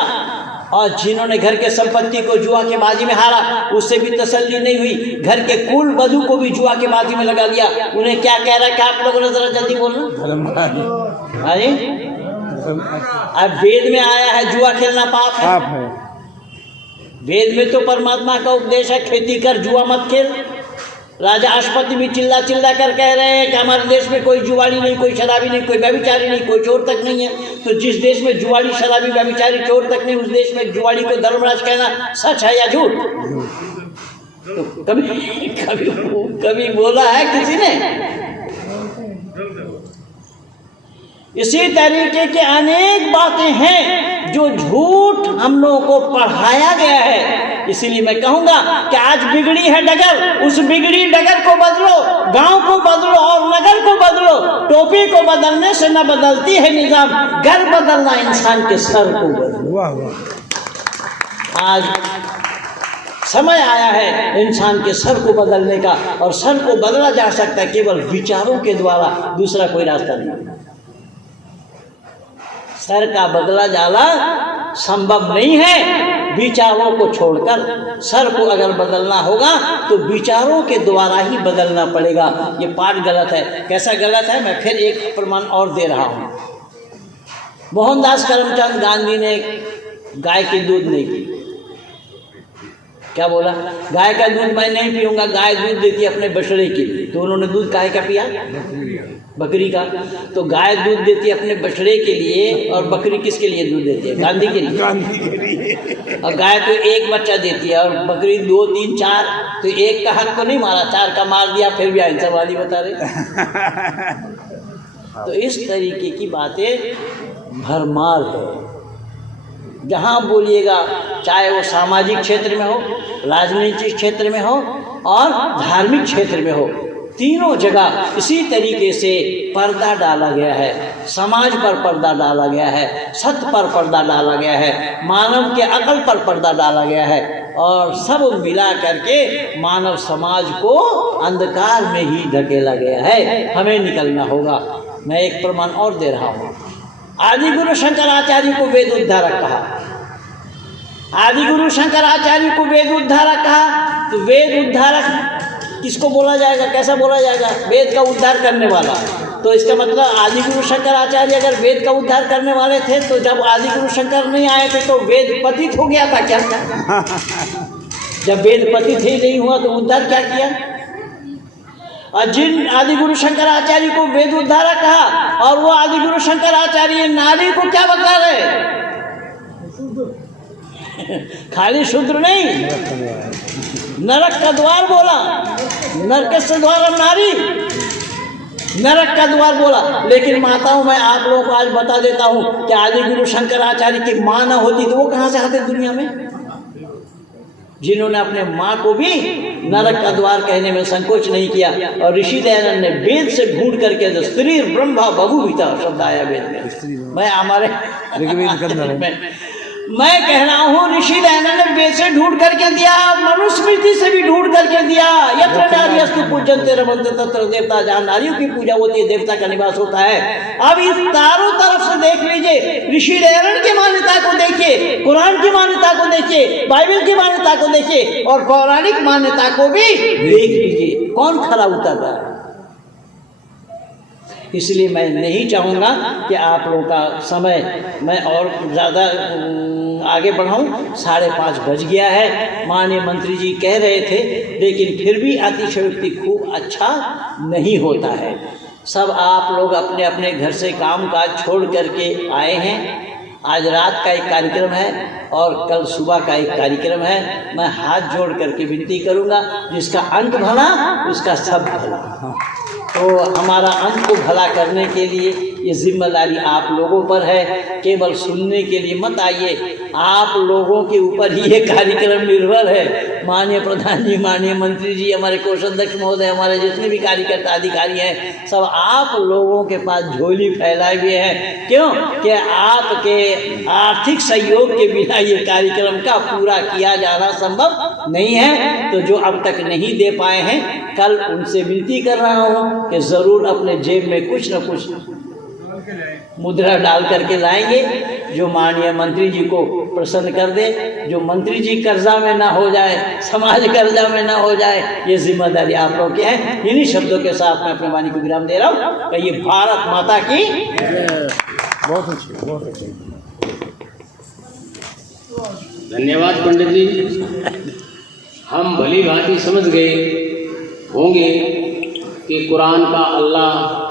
और जिन्होंने घर के संपत्ति को जुआ के बाजी में हारा, उससे भी तसल्ली नहीं हुई, घर के कुल वधु को भी जुआ के बाजी में लगा लिया। उन्हें क्या कह रहा है, क्या आप लोगों ने जरा जल्दी बोलना। अरे अब वेद में आया है जुआ खेलना पाप है। वेद में तो परमात्मा का उपदेश है, खेती कर जुआ मत खेल। राजा अश्वपति भी चिल्ला चिल्ला कर कह रहे हैं कि हमारे देश में कोई जुआड़ी नहीं, कोई शराबी नहीं, कोई व्यभिचारी नहीं, कोई चोर तक नहीं है। तो जिस देश में जुआड़ी, शराबी, व्यभिचारी, चोर तक नहीं, उस देश में जुआड़ी को धर्मराज कहना सच है या झूठ? तो कभी बोला है किसी ने? इसी तरीके के अनेक बातें हैं जो झूठ हम लोगों को पढ़ाया गया है। इसीलिए मैं कहूंगा कि आज बिगड़ी है डगर, उस बिगड़ी डगर को बदलो, गांव को बदलो और नगर को बदलो। टोपी को बदलने से न बदलती है निजाम, घर बदलना इंसान के सर को बदलो। आज समय आया है इंसान के सर को बदलने का, और सर को बदला जा सकता है केवल विचारों के द्वारा, दूसरा कोई रास्ता नहीं। सर का बदला जाना संभव नहीं है विचारों को छोड़कर। सर को अगर बदलना होगा तो विचारों के द्वारा ही बदलना पड़ेगा। ये पाठ गलत है। कैसा गलत है, मैं फिर एक प्रमाण और दे रहा हूँ। मोहनदास करमचंद गांधी ने गाय की दूध नहीं पी। क्या बोला? गाय का दूध मैं नहीं पीऊंगा, गाय दूध देती है अपने बछड़े के लिए। तो उन्होंने दूध गाय का पिया? बकरी का। तो गाय दूध देती है अपने बछड़े के लिए, और बकरी किसके लिए दूध देती है? गांधी के लिए। और गाय तो एक बच्चा देती है और बकरी 2, 3, 4। तो एक का हक तो नहीं मारा, 4 का मार दिया, फिर भी आंसर वाली बता रहे। तो इस तरीके की बातें भरमार है। जहाँ बोलिएगा, चाहे वो सामाजिक क्षेत्र में हो, राजनीतिक क्षेत्र में हो और धार्मिक क्षेत्र में हो, तीनों जगह इसी तरीके से पर्दा डाला गया है। समाज पर पर्दा डाला गया है, सत्य पर पर्दा डाला गया है, मानव के अकल पर पर्दा डाला गया है, और सब मिला करके मानव समाज को अंधकार में ही धकेला गया है। हमें निकलना होगा। मैं एक प्रमाण और दे रहा हूँ। आदि गुरु शंकराचार्य को वेद उद्धारक कहा। आदि गुरु शंकराचार्य को वेद उद्धारक कहा। तो वेद उद्धारक किसको बोला जाएगा? कैसा बोला जाएगा? वेद का उद्धार करने वाला। तो इसका मतलब आदि गुरु शंकराचार्य अगर वेद का उद्धार करने वाले थे, तो जब आदि गुरु शंकर नहीं आए थे तो वेद पतित हो गया था क्या? जब वेद पतित ही नहीं हुआ तो उद्धार क्या किया? और जिन आदि गुरु शंकराचार्य को वेद उद्धारक कहा, और वो आदि गुरु शंकराचार्य नारी को क्या बता रहे? खाली शूद्र नहीं, नरक का द्वार बोला। नरक से द्वार नारी, नरक का द्वार बोला। लेकिन माताओं, मैं आप लोगों को आज बता देता हूँ कि आदि गुरु शंकराचार्य की माँ न होती तो वो कहाँ से आते दुनिया में? जिन्होंने अपने माँ को भी नरक का द्वार कहने में संकोच नहीं किया। और ऋषि दयानंद ने वेद से ढूंढ करके जो स्त्री ब्रह्मा बहुविता शब्द आया वेद में, मैं कह रहा हूँ ऋषि दयानंद ने वेद से ढूंढ करके दिया, मनुस्मृति से भी ढूंढ करके दिया। यत्र नार्यस्तु पूज्यन्ते रमन्ते तत्र देवता। जहाँ नारियों की पूजा होती है, देवता का निवास होता है। अब इस चारों तरफ से देख लीजिए, ऋषि दयानंद की मान्यता को देखिए, कुरान की मान्यता को देखिए, बाइबल की मान्यता को देखिए, और पौराणिक मान्यता को भी देख लीजिए, कौन खरा उतर रहा है। इसलिए मैं नहीं चाहूँगा कि आप लोगों का समय मैं और ज़्यादा आगे बढ़ाऊँ। 5:30 बज गया है। माननीय मंत्री जी कह रहे थे, लेकिन फिर भी अतिशयोक्ति खूब अच्छा नहीं होता है। सब आप लोग अपने अपने घर से काम काज छोड़ करके आए हैं। आज रात का एक कार्यक्रम है और कल सुबह का एक कार्यक्रम है। मैं हाथ जोड़ करके विनती करूँगा, जिसका अंत भला उसका सब भला। तो हमारा अंत को भला करने के लिए ये जिम्मेदारी आप लोगों पर है। केवल सुनने के लिए मत आइए, आप लोगों के ऊपर ही ये कार्यक्रम निर्भर है। माननीय प्रधान जी, माननीय मंत्री जी, हमारे कोषाध्यक्ष महोदय, हमारे जितने भी कार्यकर्ता अधिकारी हैं, सब आप लोगों के पास झोली फैलाए हुए हैं। क्यों? कि आपके आर्थिक सहयोग के बिना ये कार्यक्रम का पूरा किया जाना संभव नहीं है। तो जो अब तक नहीं दे पाए हैं, कल उनसे विनती कर रहा हूँ कि ज़रूर अपने जेब में कुछ न कुछ मुद्रा डाल करके लाएंगे, जो माननीय मंत्री जी को प्रसन्न कर दे, जो मंत्री जी कर्जा में ना हो जाए, समाज कर्जा में ना हो जाए, ये जिम्मेदारी आप लोग की है। इन्हीं शब्दों के साथ मैं अपने वाणी को विराम दे रहा हूँ। कि ये भारत माता की बहुत अच्छी, बहुत अच्छी। धन्यवाद पंडित जी। हम भली भांति समझ गए होंगे कि कुरान का अल्लाह